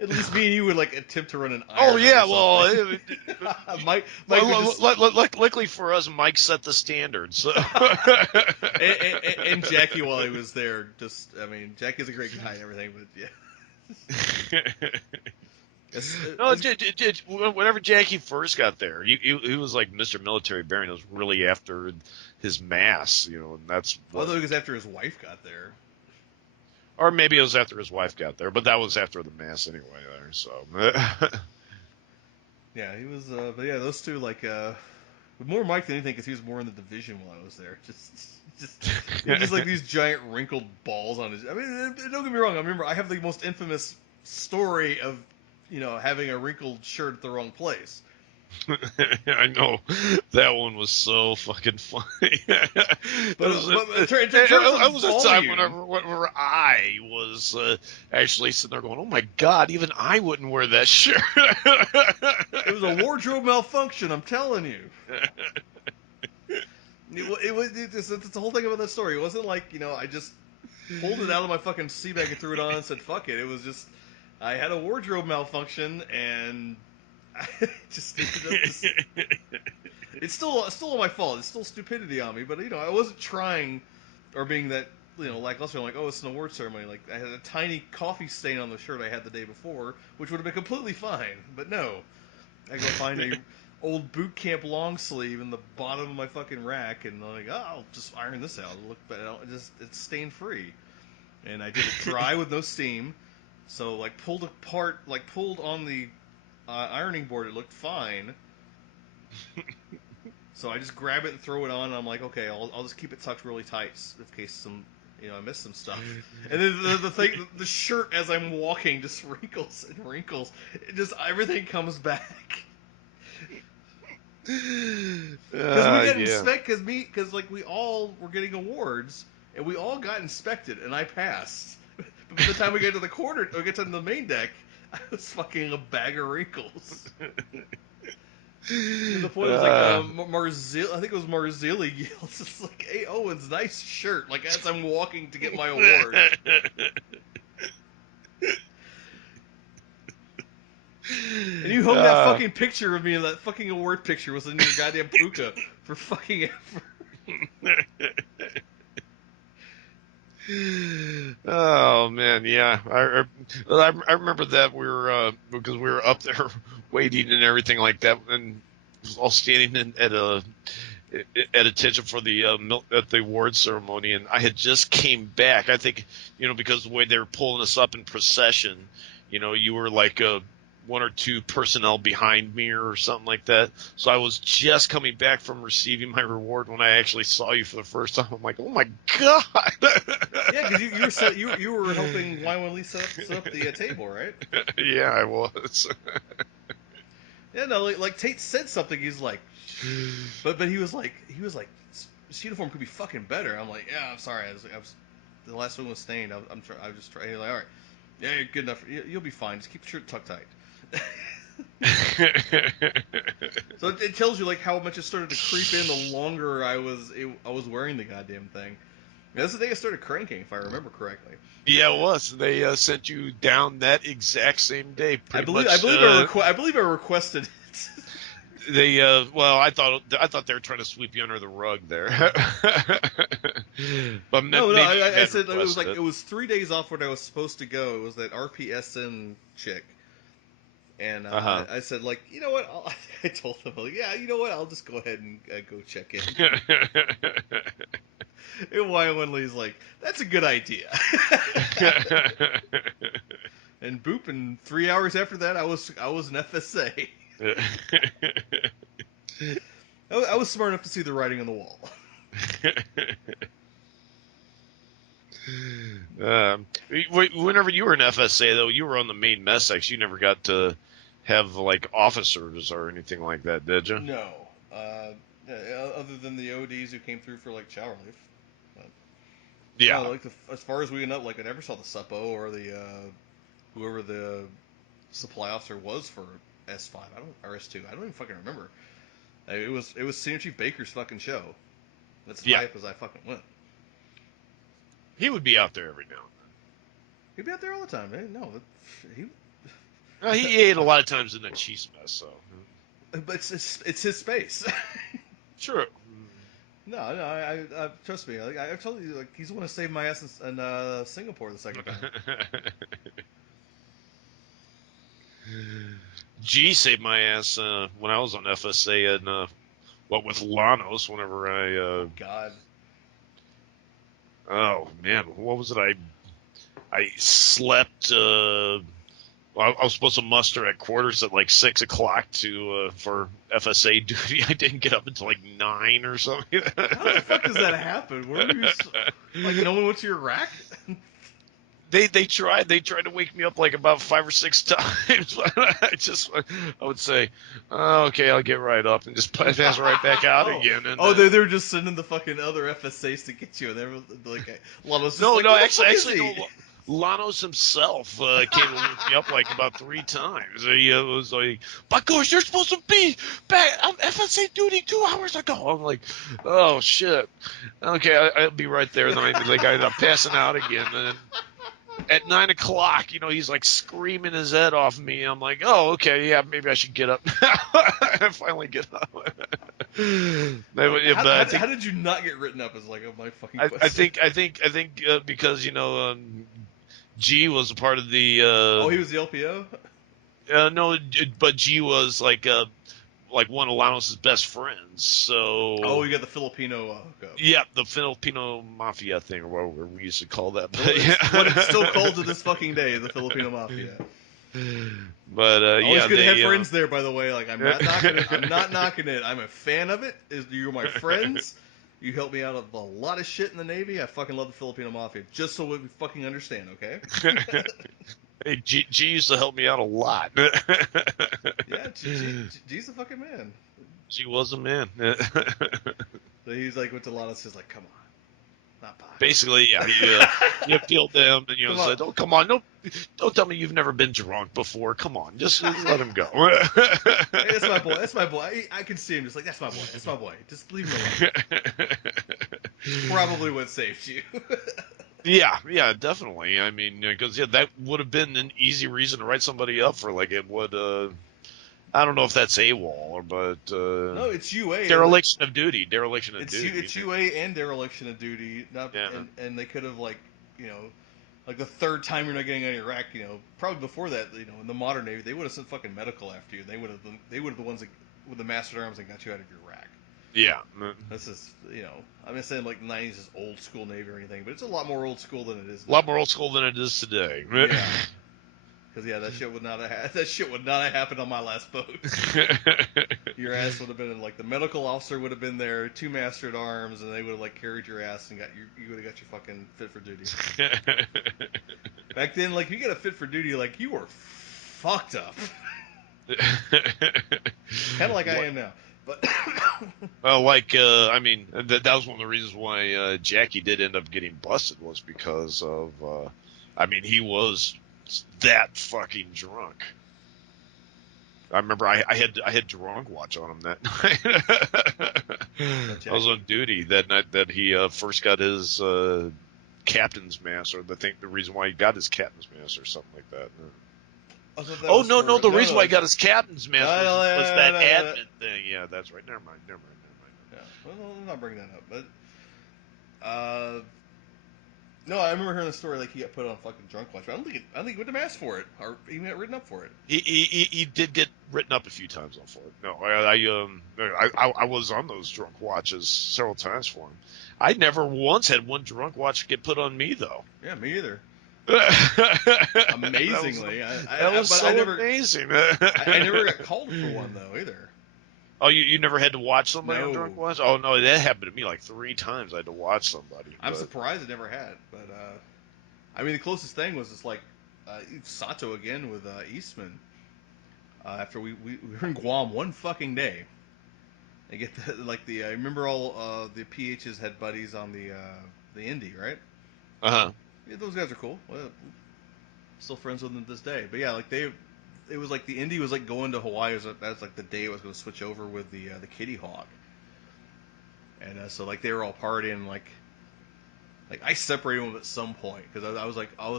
At least me and you would like attempt to run an Oh iron yeah, or well, something. Mike would just luckily for us, Mike set the standard. So and Jackie while he was there, just I mean, Jackie's a great guy and everything, but yeah. no, It's whenever Jackie first got there, he was like Mr. Military Baron. It was really after his mass, and that's what. although it was after his wife got there. Or maybe it was after his wife got there, but that was after the mass anyway. There, so. Yeah, he was. But yeah, those two like more Mike than anything because he was more in the division while I was there. Just he had just like these giant wrinkled balls on his. I mean, don't get me wrong. I remember I have the most infamous story of having a wrinkled shirt at the wrong place. I know that one was so fucking funny. But in terms of It was a time volume, whenever I was actually sitting there going, "Oh my god, even I wouldn't wear that shirt." it was a wardrobe malfunction. I'm telling you. It's the whole thing about that story. It wasn't like I just pulled it out of my fucking sea bag and threw it on and said fuck it. It was just I had a wardrobe malfunction and I just ended up just. It's still my fault. It's still stupidity on me. But I wasn't trying or being that lackluster. I'm like, oh, it's an award ceremony. Like I had a tiny coffee stain on the shirt I had the day before, which would have been completely fine. But no, I go find a old boot camp long sleeve in the bottom of my fucking rack, and I'm like, oh, I'll just iron this out. It'll look better. It's stain free, and I did it dry with no steam. So like pulled on the ironing board, it looked fine. So I just grab it and throw it on, and I'm like, okay, I'll just keep it tucked really tight in case I miss some stuff. And then the shirt as I'm walking just wrinkles and wrinkles. It just everything comes back. Because we got Yeah. inspected, because like we all were getting awards, and we all got inspected, and I passed. But by the time we get to the main deck, I was fucking a bag of wrinkles. To the point it was like Uh, I think it was Marzilli yells, it's like, "Hey Owens, nice shirt!" Like as I'm walking to get my award. And you hung that uh, fucking picture of me, and that fucking award picture was in your goddamn puka for fucking ever. oh man, yeah. I remember that we were because we were up there waiting and everything like that, and was all standing at attention for the at the award ceremony, and I had just came back. I think because the way they were pulling us up in procession, you were like one or two personnel behind me or something like that. So I was just coming back from receiving my reward when I actually saw you for the first time. I'm like, oh my god! Yeah, because you were helping Lee set up the table, right? Yeah, I was. Yeah, no, like Tate said something. He's like, but he was like this uniform could be fucking better. I'm like, yeah, I'm sorry. I was the last one was stained. I was just trying. He's like, all right, yeah, you're good enough. You'll be fine. Just keep your shirt tucked tight. So it tells you like how much it started to creep in the longer I was wearing the goddamn thing. That's the day it started cranking, if I remember correctly. Yeah, it was. They sent you down that exact same day, I pretty believe much. I believe I requested it. They well, I thought they were trying to sweep you under the rug there, but No, maybe you I had said requested it. it was 3 days off when I was supposed to go. It was that RPSN chick, and Uh I said like, you know what? I told them like, yeah, you know what? I'll just go ahead and go check in. huh. And Wyatt Lee's like, that's a good idea. And boop, and 3 hours after that, I was an FSA. I was smart enough to see the writing on the wall. Whenever you were in FSA, though, you were on the main mess section. You never got to have like officers or anything like that, did you? No, other than the ODs who came through for like chow relief. But, no, Yeah, like as far as we know, like I never saw the suppo or the whoever the supply officer was for S5. I don't or S2. I don't even fucking remember. It was Senior Chief Baker's fucking show. That's as yeah. high up as I fucking went. He would be out there every now He'd be out there all the time. No, he. and then. He ate a lot of times in that cheese mess, so. But it's his space. True. No, I trust me. Like, I told you, like he's the one who saved my ass in Singapore the second time. G saved my ass when I was on FSA and with Lanos. Whenever Oh God. oh man, what was it? I slept. I was supposed to muster at quarters at like 6 o'clock to for FSA duty. I didn't get up until like 9 or something. How the fuck does that happen? Where were you? Like no one went to your rack? They tried to wake me up like about 5 or 6 times. I would say, oh, okay, I'll get right up and just pass right back out again. And They're just sending the fucking other FSAs to get you, and they're like, a lot of us. no, like, no, where the fuck is actually, he? no. Lanos himself came and woke me up like about 3 times. He was like, "My gosh, you're supposed to be back on FSA duty 2 hours ago." I'm like, "Oh shit, okay, I'll be right there." And then I ended up passing out again. And at 9 o'clock, he's like screaming his head off me. I'm like, "Oh, okay, yeah, maybe I should get up now." I finally get up. How did you not get written up? Is like my fucking question. I think because G was a part of the. Oh, he was the LPO. No, but G was like one of Lanos' best friends. So. Oh, you got the Filipino hookup. Yeah, the Filipino mafia thing, or whatever we used to call that. But what it's still called to this fucking day, the Filipino mafia. But always yeah, good to have friends there. By the way, like I'm not knocking it. I'm not knocking it. I'm a fan of it. You're my friends. You helped me out of a lot of shit in the Navy. I fucking love the Filipino mafia. Just so we fucking understand, okay? Hey, G used to help me out a lot. Yeah, G's the fucking man. G was a man. So he's like went to Lana, says like, come on, not pie. Basically, yeah, you appealed to him and said, "Oh, come on, don't tell me you've never been drunk before. Come on, just let him go." Hey, that's my boy. That's my boy. I can see him just like that's my boy. That's my boy. Just leave him alone. Probably what saved you. Yeah, definitely. I mean, because that would have been an easy reason to write somebody up for. Like it would. I don't know if that's AWOL but no, it's UA. Dereliction of duty. Dereliction of duty. It's UA and dereliction of duty. And they could have like like the third time you're not getting out of your rack. Probably before that. In the modern Navy, they would have sent fucking medical after you. They would have the ones that, with the master arms that got you out of your rack. Yeah. This is I'm not saying like the 90s is old school Navy or anything, but it's a lot more old school than it is now. A lot more old school than it is today. Yeah. Because yeah, that shit would not have happened on my last boat. Your ass would have been in, like, the medical officer would have been there, 2 master at arms, and they would have like carried your ass and you would have got your fucking fit for duty. Back then, like, you got a fit for duty, like, you were fucked up. Kind of like I am now, but Well, like, I mean, that was one of the reasons why Jackie did end up getting busted was because of, I mean, he was that fucking drunk. I remember I had drunk watch on him that night. I was on duty that night that he first got his captain's mass, or the reason why he got his captain's mass or something like that. I thought that Oh was no, for the reason no, why he got his captain's mass was that no. admin thing. Yeah, that's right. Never mind. Yeah, well, I'm not bringing that up, but no, I remember hearing the story like he got put on fucking drunk watch. But I don't think he went to mass for it or even got written up for it. He did get written up a few times on for it. No, I was on those drunk watches several times for him. I never once had one drunk watch get put on me though. Yeah, me either. Amazingly, Amazingly, that was but so amazing. I never got called for one though either. Oh, you never had to watch somebody on drunk No, watch? Oh no, that happened to me like 3 times. I had to watch somebody. I'm But surprised it never had. But I mean, the closest thing was just like Sato again with Eastman. After we were in Guam one fucking day. I get I remember all the PHs had buddies on the Indy, right? uh-huh. Yeah, those guys are cool. Well, still friends with them to this day. But yeah, like it was like the Indy was like going to Hawaii. That's like the day it was going to switch over with the Kitty Hawk, and so like they were all partying. Like I separated them at some point because I was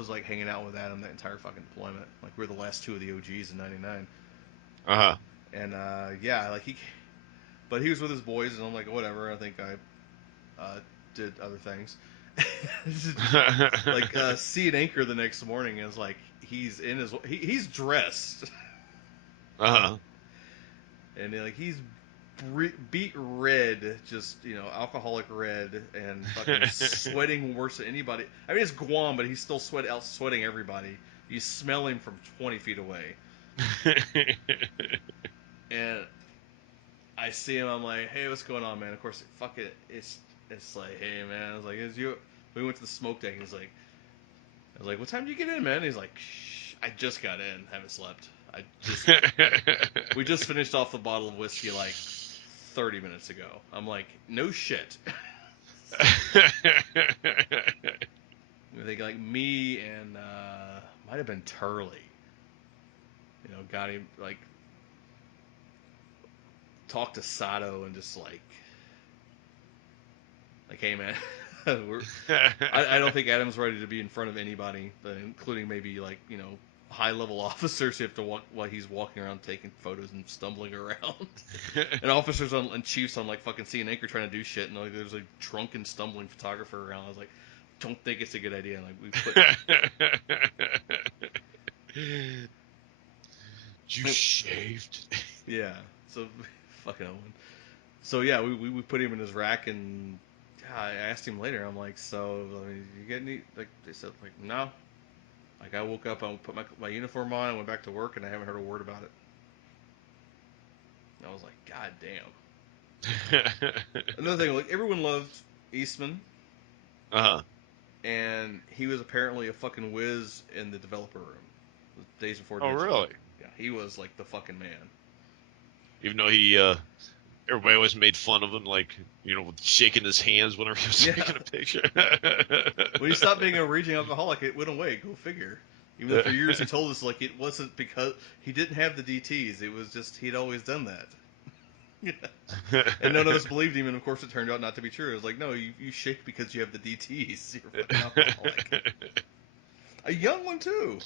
like hanging out with Adam that entire fucking deployment. Like we were the last 2 of the OGs in '99, Uh-huh. and yeah, like but he was with his boys, and I'm like whatever. I think I did other things. Like see an anchor the next morning is like he's dressed uh-huh. and like he's beat red, just alcoholic red and fucking sweating worse than anybody. I mean it's Guam, but he's still sweating everybody. You smell him from 20 feet away, and I see him. I'm like, hey, what's going on, man? Of course, fuck it. It's like, hey, man. I was like, is you? We went to the smoke deck. And he's like, I was like, what time did you get in, man? And he's like, shh, I just got in. Haven't slept. We just finished off a bottle of whiskey like 30 minutes ago. I'm like, no shit. I think like me and might have been Turley. Got him like talked to Sato and just like, hey man, I don't think Adam's ready to be in front of anybody, but including maybe like high level officers who have to walk while he's walking around taking photos and stumbling around, and officers and chiefs on like fucking seeing anchor trying to do shit, and like there's a drunken stumbling photographer around. I was like, don't think it's a good idea. And, like we put. You shaved. Yeah, so fucking Owen. So yeah, we put him in his rack, and I asked him later. I'm like, so I mean, you get any? Like they said, like no. Like I woke up, I put my uniform on, I went back to work, and I haven't heard a word about it. And I was like, God damn. Another thing, like everyone loved Eastman, Uh-huh. and he was apparently a fucking whiz in the developer room. Days before Oh, digital. really? Yeah, he was like the fucking man. Even though he everybody always made fun of him, like, shaking his hands whenever he was taking a picture. When he stopped being a raging alcoholic, it went away. Go figure. Even though for years he told us like it wasn't because he didn't have the DTs. It was just he'd always done that. And none of us believed him, and of course it turned out not to be true. It was like, no, you shake because you have the DTs. You're a fucking alcoholic. A young one too.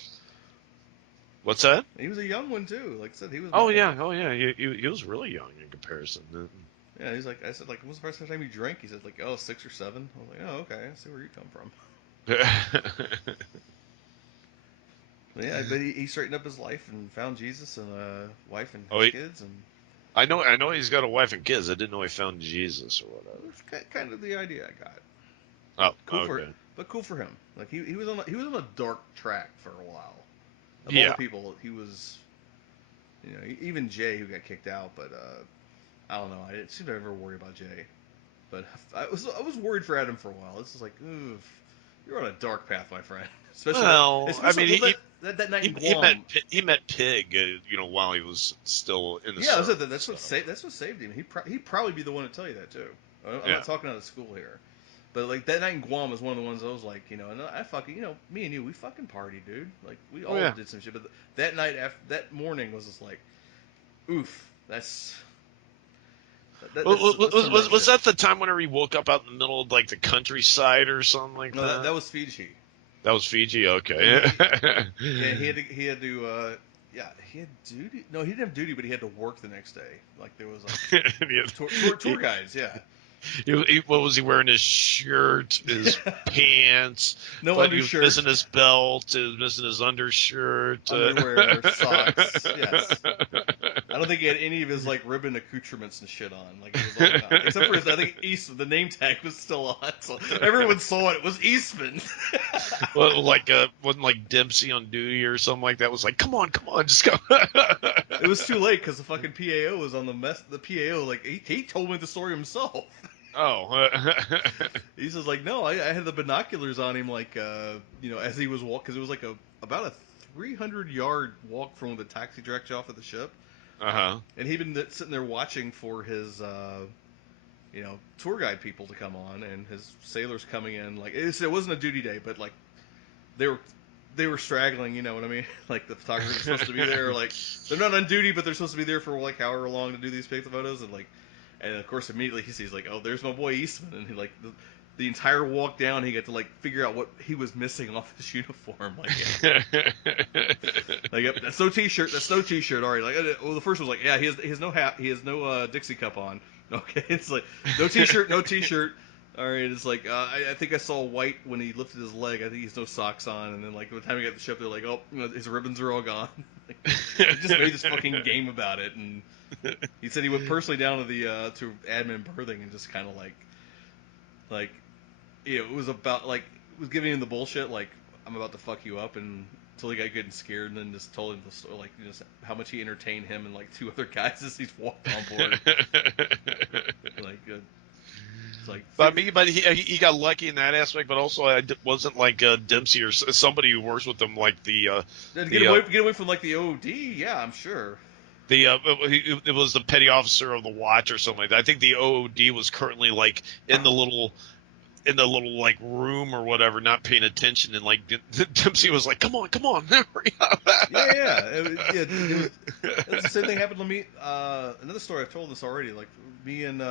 What's that? He was a young one too. Like I said, he was Oh my yeah, age. He was really young in comparison. Yeah, he's like, I said, like, when's the first time you drank? He said, like, oh, 6 or 7. I was like, oh, okay, I see where you come from. But yeah, but he straightened up his life and found Jesus and a wife and Oh, his kids, and I know he's got a wife and kids. I didn't know he found Jesus or whatever. that's kind of the idea I got. Oh, Cool for, okay. but cool for him. Like he was on a dark track for a while. Of all the Yeah. people, he was, even Jay who got kicked out, but I don't know. I didn't seem to ever worry about Jay, but I was worried for Adam for a while. This is like, oof, you're on a dark path, my friend. Well, I Especially mean, well that night in he met Guam. he met Pig, while he was still in the Yeah, service. that's what saved him. He'd probably be the one to tell you that too. I'm Yeah. not talking out of school here, but like that night in Guam was one of the ones I was like, and I fucking, me and you, we fucking party, dude. Like we Oh all yeah. did some shit, but that night after that morning was just like, oof, that's some rough Was shit. that the time whenever he woke up out in the middle of like the countryside or something like No, that that? was Fiji. That was Fiji. Okay. He, yeah, he had to yeah, he had duty. No, he didn't have duty, but he had to work the next day. Like there was like tour he, guides, yeah. what was he wearing? His shirt, his pants, No but he was undershirt, missing his belt. He was missing his undershirt. underwear, socks. Yes. I don't think he had any of his like ribbon accoutrements and shit on. Like it was all gone, except for his. I think Eastman. The name tag was still on, so everyone saw it. It was Eastman. Well, like wasn't like Dempsey on duty or something like that. Was like, come on, just go. It was too late because the fucking PAO was on the mess. The PAO, like he told me the story himself. Oh. He says like, no, I had the binoculars on him, like as he was walking, because it was like about a 300-yard walk from the taxi directs you off of the ship, Uh-huh. and he'd been sitting there watching for his tour guide people to come on, and his sailors coming in. Like it wasn't a duty day, but like they were they were straggling. You know what I mean? Like the photographers are supposed to be there, like they're not on duty, but they're supposed to be there for like however long to do these picture photos, and of course immediately he sees like, oh, there's my boy Eastman, and he like the entire walk down he got to like figure out what he was missing off his uniform. Like, yeah, like yep, that's no t-shirt, that's no t-shirt. All right, like well, the first one was like, yeah, he has no hat, he has no Dixie cup on. Okay, it's like no t-shirt, no t-shirt. All right, it's like I think I saw White when he lifted his leg. I think he's no socks on, and then like by the time he got to the ship, they're like, oh, his ribbons are all gone. Like, they just made this fucking game about it, and he said he went personally down to the to admin berthing and just kind of like it was about like it was giving him the bullshit like I'm about to fuck you up, and until he got good and scared, and then just told him the story, like just how much he entertained him and like two other guys as he's walked on board. Like it's like But I mean, but he got lucky in that aspect, but also wasn't like Dempsey or somebody who works with him, like get the uh, away from like the OD. Yeah, I'm sure. it was the petty officer of the watch or something like that. I think the OOD was currently like in the little like room or whatever, not paying attention, and like Dempsey was like, come on, hurry up. It's the same thing happened to me. Another story I've told this already. Like me and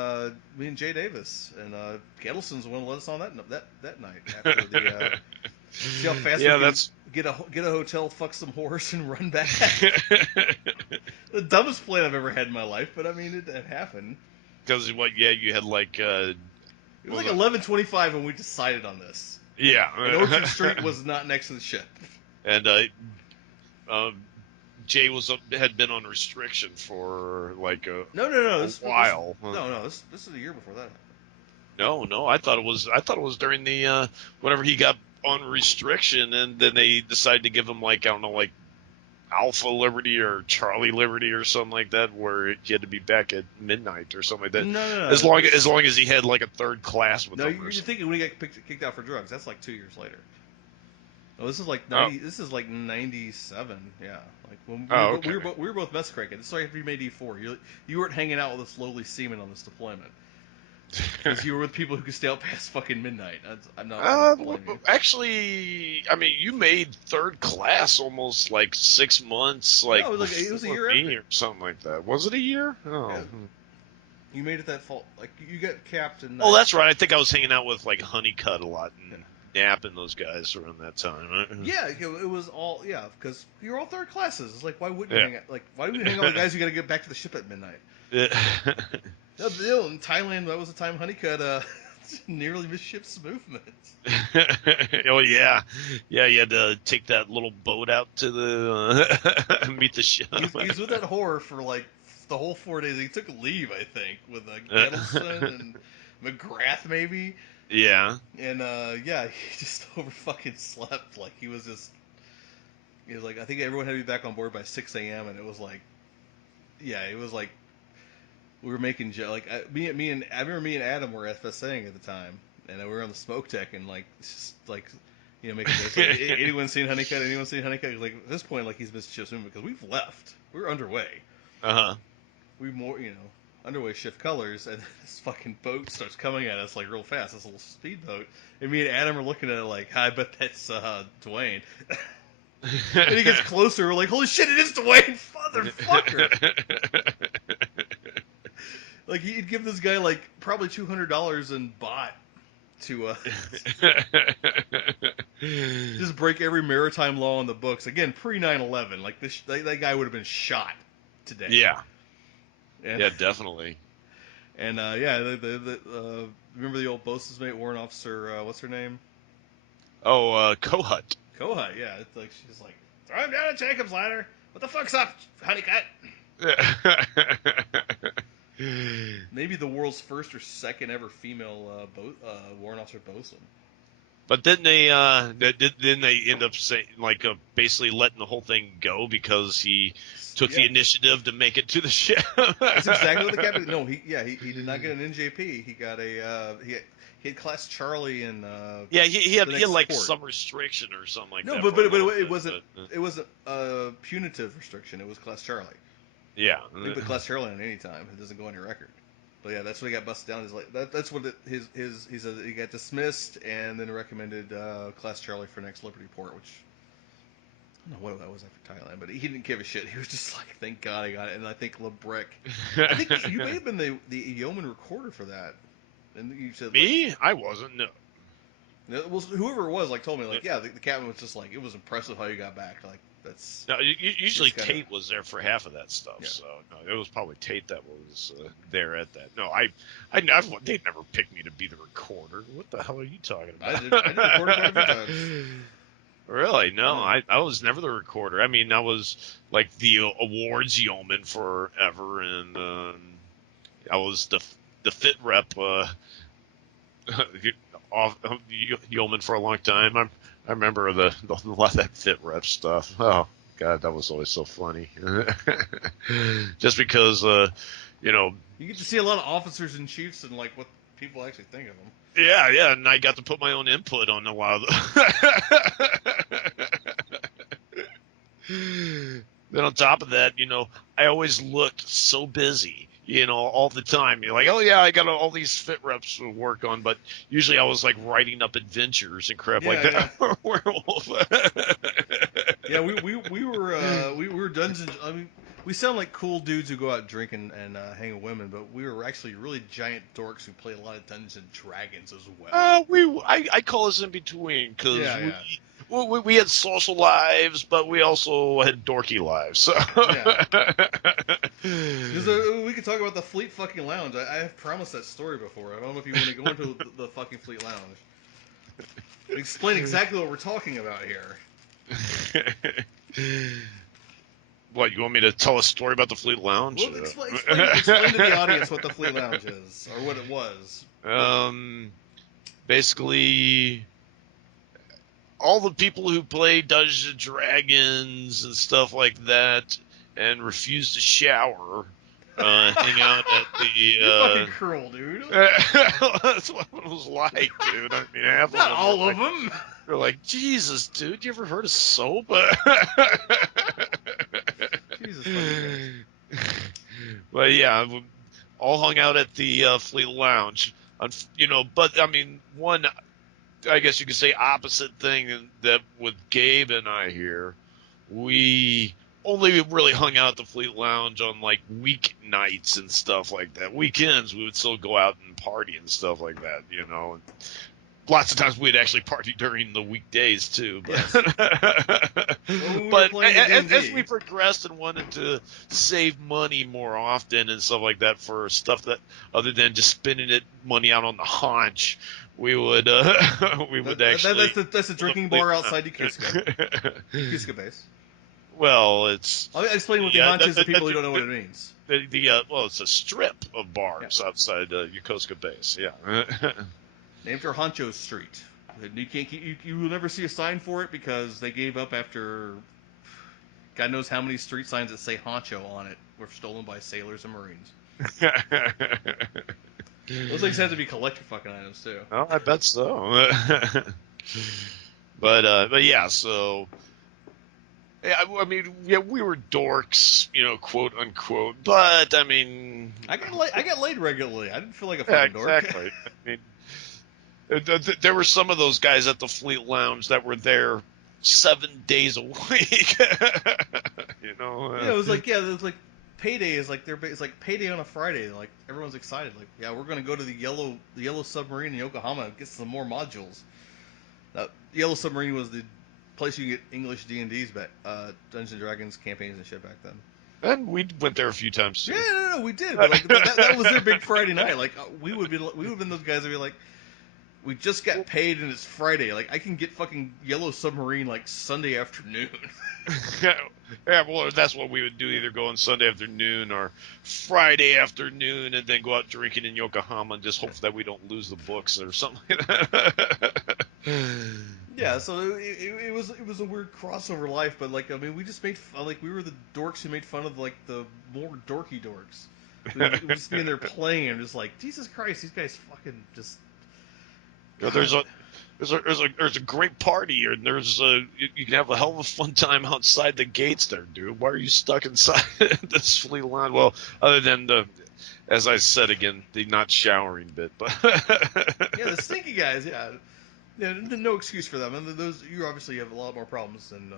Jay Davis and Gettleson's the one who let us on that night after the see how fast we Yeah, can that's get a hotel, fuck some horse, and run back. The dumbest plan I've ever had in my life, but I mean it happened. because what? Yeah, you had like It was what like was it? 11:25 when we decided on this, and Orchard Yeah, Street was not next to the ship. and um, Jay had been on restriction for like No. a while. This is a year before that. No, I thought it was during the whenever he got on restriction, and then they decided to give him like I don't know, like Alpha Liberty or Charlie Liberty or something like that, where he had to be back at midnight or something like that. No. As long as he had like a third class with No, them or you're something. thinking when he got kicked out for drugs. That's like 2 years later. Oh, this is like Oh, 90. This is like 97. Yeah, like when okay. we were both mess cranking. This is like after you made E4. You weren't hanging out with us lowly seamen on this deployment because you were with people who could stay out past fucking midnight. I'm not blaming you. Actually, I mean, you made third class almost like 6 months, No, like it was a before year me after. or something like that. Was it a year? Yeah, Oh, you made it that fall. Like you got capped in oh, night. that's right. I think I was hanging out with like Honeycutt a lot Yeah. and Nap and those guys around that time. Yeah, it was all because you're all third classes. It's like why wouldn't you Yeah. hang out? Like why would you hang out with guys who got to get back to the ship at midnight? Yeah. No, in Thailand, that was the time Honeycutt nearly missed ship's movement. Oh yeah, yeah. You had to take that little boat out to the meet the ship. He's with that horror for like the whole 4 days. He took leave, I think, with Gettleson and McGrath maybe, Yeah. and yeah, he just over fucking slept. Like he was just He was like, I think everyone had to be back on board by 6 a.m. and it was like, yeah, it was like we were making like me and I remember me and Adam were FSAing at the time, and we were on the smoke deck and like just like making jokes like anyone seen Honeycutt? Anyone seen Honeycutt? Like at this point, like he's missed shift because we've left. We're underway. Uh-huh. We more underway shift colors, and this fucking boat starts coming at us like real fast. This little speedboat, and me and Adam are looking at it like, I bet that's Dwayne. And he gets closer. We're like, holy shit, it is Dwayne, motherfucker! Like he'd give this guy like probably $200 in bot to just break every maritime law in the books. Again, pre 9/11, like this, that guy would have been shot today. Yeah. And, Yeah, definitely. And remember the old bosun's mate, warrant officer, what's her name? Oh, Kohut. Kohut, yeah. It's like she's like, throw him down a Jacob's ladder. What the fuck's up, Honeycutt? Maybe the world's first or second ever female warrant officer bosun. But then they end up saying like basically letting the whole thing go because he took the initiative to make it to the ship. That's exactly what the captain. No, he did not get an NJP. He got a he had class Charlie in. He had like some restriction or something like that. No, but it wasn't a punitive restriction. It was class Charlie. Yeah, he put class Charlie on any time. It doesn't go on your record. But yeah, that's what he got busted down. Is like that's what he said he got dismissed and then recommended class Charlie for next Liberty port, which I don't know what that was after Thailand, but he didn't give a shit. He was just like, thank God I got it. And I think LeBrec, I think you may have been the yeoman recorder for that. And you said me? I wasn't. No. Well, whoever it was, like, told me, like, yeah, the captain was just like, it was impressive how you got back. Like, that's. No, usually Tate was there for half of that stuff. Yeah. So no, it was probably Tate that was there at that. No, they'd never picked me to be the recorder. What the hell are you talking about? I did record quite a few times. Really? No, I was never the recorder. I mean, I was like the awards yeoman forever, and I was the fit rep yeoman for a long time. I remember a lot of that fit rep stuff. Oh God, that was always so funny. Just because you get to see a lot of officers and chiefs and like what people actually think of them. Yeah, and I got to put my own input on a lot of Then on top of that, I always looked so busy, all the time. You're like, oh yeah, I got all these fit reps to work on, but usually I was like writing up adventures and crap like that. Yeah. Werewolf. Yeah, we were dungeons. I mean, we sound like cool dudes who go out drinking and hang with women, but we were actually really giant dorks who play a lot of Dungeons and Dragons as well. I call us in between because we had social lives, but we also had dorky lives. So. Yeah. We could talk about the Fleet fucking Lounge. I have promised that story before. I don't know if you want to go into the fucking Fleet Lounge. Explain exactly what we're talking about here. What, you want me to tell a story about the Fleet Lounge? Well, explain to the audience what the Fleet Lounge is, or what it was. Basically, all the people who play Dungeons and Dragons and stuff like that and refuse to shower hang out at the. You're fucking cruel, dude. That's what it was like, dude. I mean, half not all of them. They're like, Jesus, dude, you ever heard of soap? Jesus. But yeah, all hung out at the Fleet Lounge. But I mean, one, I guess you could say, opposite thing that with Gabe and I here, we only really hung out at the Fleet Lounge on like weeknights and stuff like that. Weekends we would still go out and party and stuff like that, And lots of times we'd actually party during the weekdays too. But, but as we progressed and wanted to save money more often and stuff like that for stuff that other than just spending money out on the haunch, we would actually. That's a drinking bar outside Yokosuka. Yokosuka base. Well, it's. I'll explain what the haunch is to people who don't know what it means. It's a strip of bars outside Yokosuka base. Yeah. Named for Honcho Street. You will never see a sign for it because they gave up after God knows how many street signs that say Honcho on it were stolen by sailors and Marines. Those things had to be collector fucking items too. Oh, I bet so. But yeah, so yeah, I mean, yeah, we were dorks, quote unquote. But I mean, I got laid regularly. I didn't feel like a yeah, fucking dork. exactly. I mean, there were some of those guys at the Fleet Lounge that were there 7 days a week. Yeah, it was like payday is like it's like payday on a Friday. Like everyone's excited. Like yeah, we're gonna go to the yellow submarine in Yokohama and get some more modules. Yellow Submarine was the place you could get English D&Ds back, Dungeons and Dragons campaigns and shit back then. And we went there a few times Yeah, too. no, we did, but like that was their big Friday night. Like we would have been those guys that be like, we just got paid and it's Friday. Like I can get fucking Yellow Submarine like Sunday afternoon. Yeah, well, that's what we would do, either go on Sunday afternoon or Friday afternoon and then go out drinking in Yokohama and just hope that we don't lose the books or something like that. Yeah, so it was a weird crossover life, but like I mean, we just made fun, like we were the dorks who made fun of like the more dorky dorks. We just be in there playing and just like Jesus Christ, these guys fucking just There's God. a great party, and you can have a hell of a fun time outside the gates there, dude. Why are you stuck inside this flea line? Well, other than as I said again, the not showering bit, but Yeah, the stinky guys. Yeah, yeah, no excuse for them. And those you obviously have a lot more problems than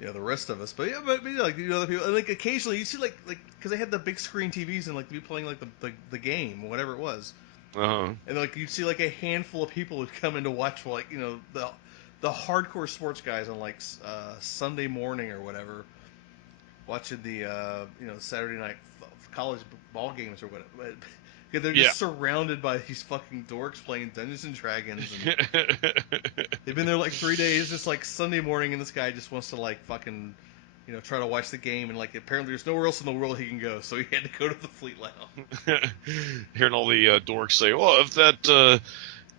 the rest of us. But yeah, but yeah, like the other people, and like occasionally you see like because they had the big screen TVs and like be playing like the game, whatever it was, uh-huh. and like you'd see like a handful of people who'd come in to watch like the hardcore sports guys on like Sunday morning or whatever, watching the Saturday night college ball games or whatever. But they're Yeah. just surrounded by these fucking dorks playing Dungeons and Dragons, and they've been there like 3 days, just like Sunday morning, and this guy just wants to like fucking try to watch the game, and like apparently there's nowhere else in the world he can go, so he had to go to the Fleet Lounge. Hearing all the dorks say, "Oh,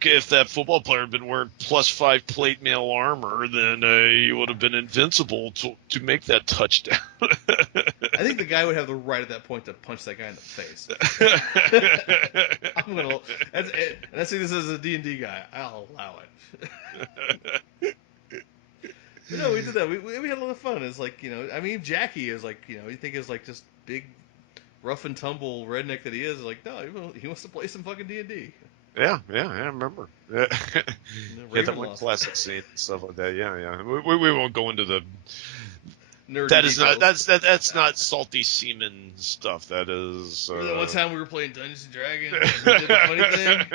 if that football player had been wearing +5 plate mail armor, then he would have been invincible to make that touchdown." I think the guy would have the right at that point to punch that guy in the face. I'm gonna, and I say this as a D&D guy. I'll allow it. But no, we did that. We had a lot of fun. It's like I mean, Jackie is like you think is like just big, rough and tumble redneck that he is. Like no, he wants to play some fucking D&D. Yeah, I remember. Yeah, that one Ravenloft. classic scene and stuff like that. Yeah. We won't go into the. Nerdy That is not details. that's not salty semen stuff. That is. Remember that one time we were playing Dungeons and Dragons and we did the funny thing?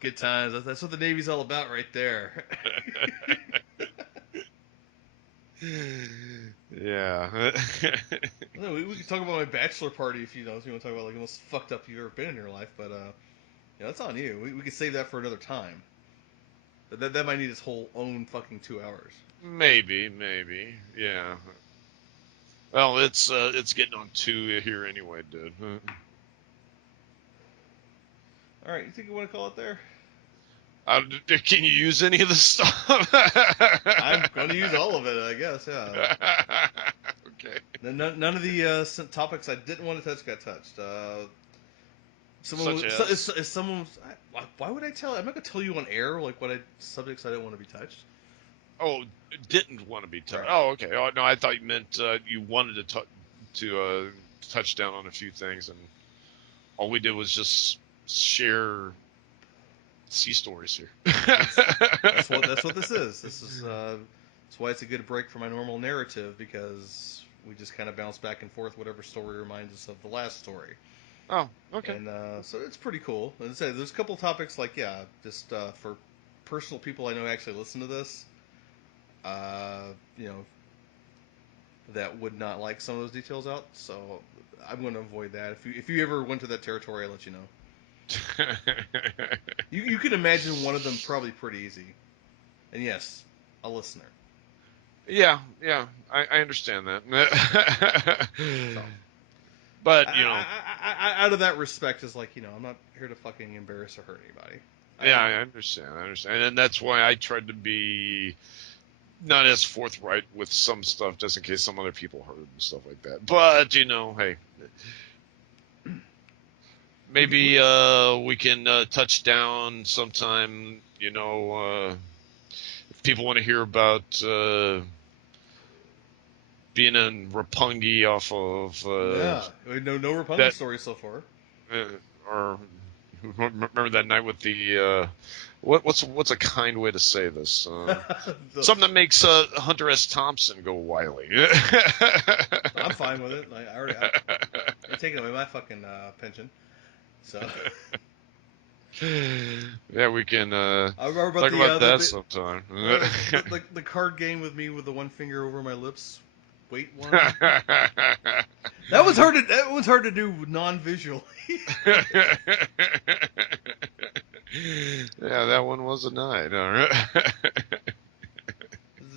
Good times. That's what the Navy's all about, right there. Yeah. No, we could talk about my bachelor party if you want to talk about like the most fucked up you've ever been in your life, but that's on you. We could save that for another time. That might need its whole own fucking 2 hours. Maybe. Yeah. Well, it's getting on 2 here anyway, dude. All right, you think you want to call it there? Can you use any of the stuff? I'm going to use all of it, I guess. Yeah. Okay. None of the topics I didn't want to touch got touched. Such as? If someone, why would I tell? I'm not gonna tell you on air like what subjects I didn't want to be touched. Oh, didn't want to be touched. Right. Oh, okay. Oh no, I thought you meant you wanted to touch down on a few things, and all we did was just share sea stories here. That's what this is. This is that's why it's a good break from my normal narrative because we just kind of bounce back and forth whatever story reminds us of the last story. Oh, okay. And so it's pretty cool. And say there's a couple topics like just for personal people I know actually listen to this. You know, that would not like some of those details out. So I'm going to avoid that. If you ever went to that territory, I'll let you know. You can imagine one of them probably pretty easy. And yes, a listener. Yeah, I understand that. So, But out of that respect, is like I'm not here to fucking embarrass or hurt anybody. yeah, I understand, and that's why I tried to be not as forthright with some stuff, just in case some other people heard and stuff like that. But hey, maybe we can touch down sometime. If people want to hear about being in Roppongi off of Yeah, no Rapunzel that, stories so far. or remember that night with the what's a kind way to say this? Something that makes Hunter S. Thompson go wily. I'm fine with it. They're taking away my fucking pension. So Yeah, we can I remember about talk the about the that bit, sometime. the card game with me with the one finger over my lips. Wait one. That was hard to do non-visually. Yeah, that one was a night. All right.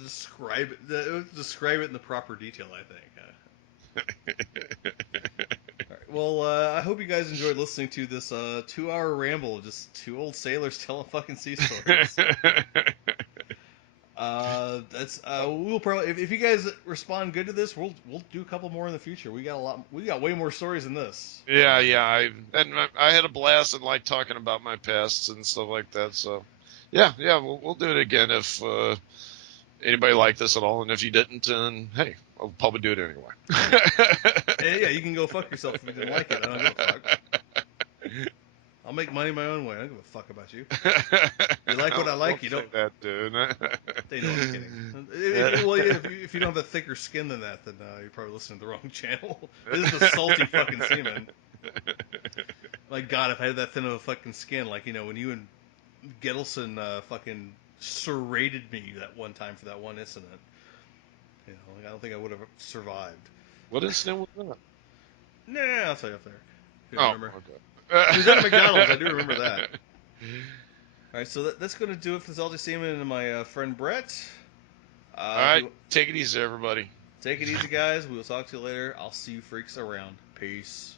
Describe it in the proper detail, I think. All right. Well, I hope you guys enjoyed listening to this 2-hour ramble, just two old sailors telling fucking sea stories. That's we'll probably if you guys respond good to this, we'll do a couple more in the future. We got way more stories than this. Yeah, So yeah. I had a blast and like talking about my pasts and stuff like that. So, yeah, yeah. We'll do it again if anybody liked this at all, and if you didn't, then hey, I'll probably do it anyway. yeah, you can go fuck yourself if you didn't like it. I don't give a fuck. I'll make money my own way. I don't give a fuck about you. You like what I like, Don't you say don't. that, dude. They know I'm kidding. If you don't have a thicker skin than that, then you're probably listening to the wrong channel. This is the salty fucking seaman. My God, if I had that thin of a fucking skin, like when you and Gettleson fucking serrated me that one time for that one incident, I don't think I would have survived. What incident was that? Nah, I'll tell you up there. If you don't Oh, remember, it was at a McDonald's. I do okay. remember that. All right, so that's going to do it for the salty seaman and my friend Brett. All If right, you take it easy, everybody. take it easy, guys. We will talk to you later. I'll see you freaks around. Peace.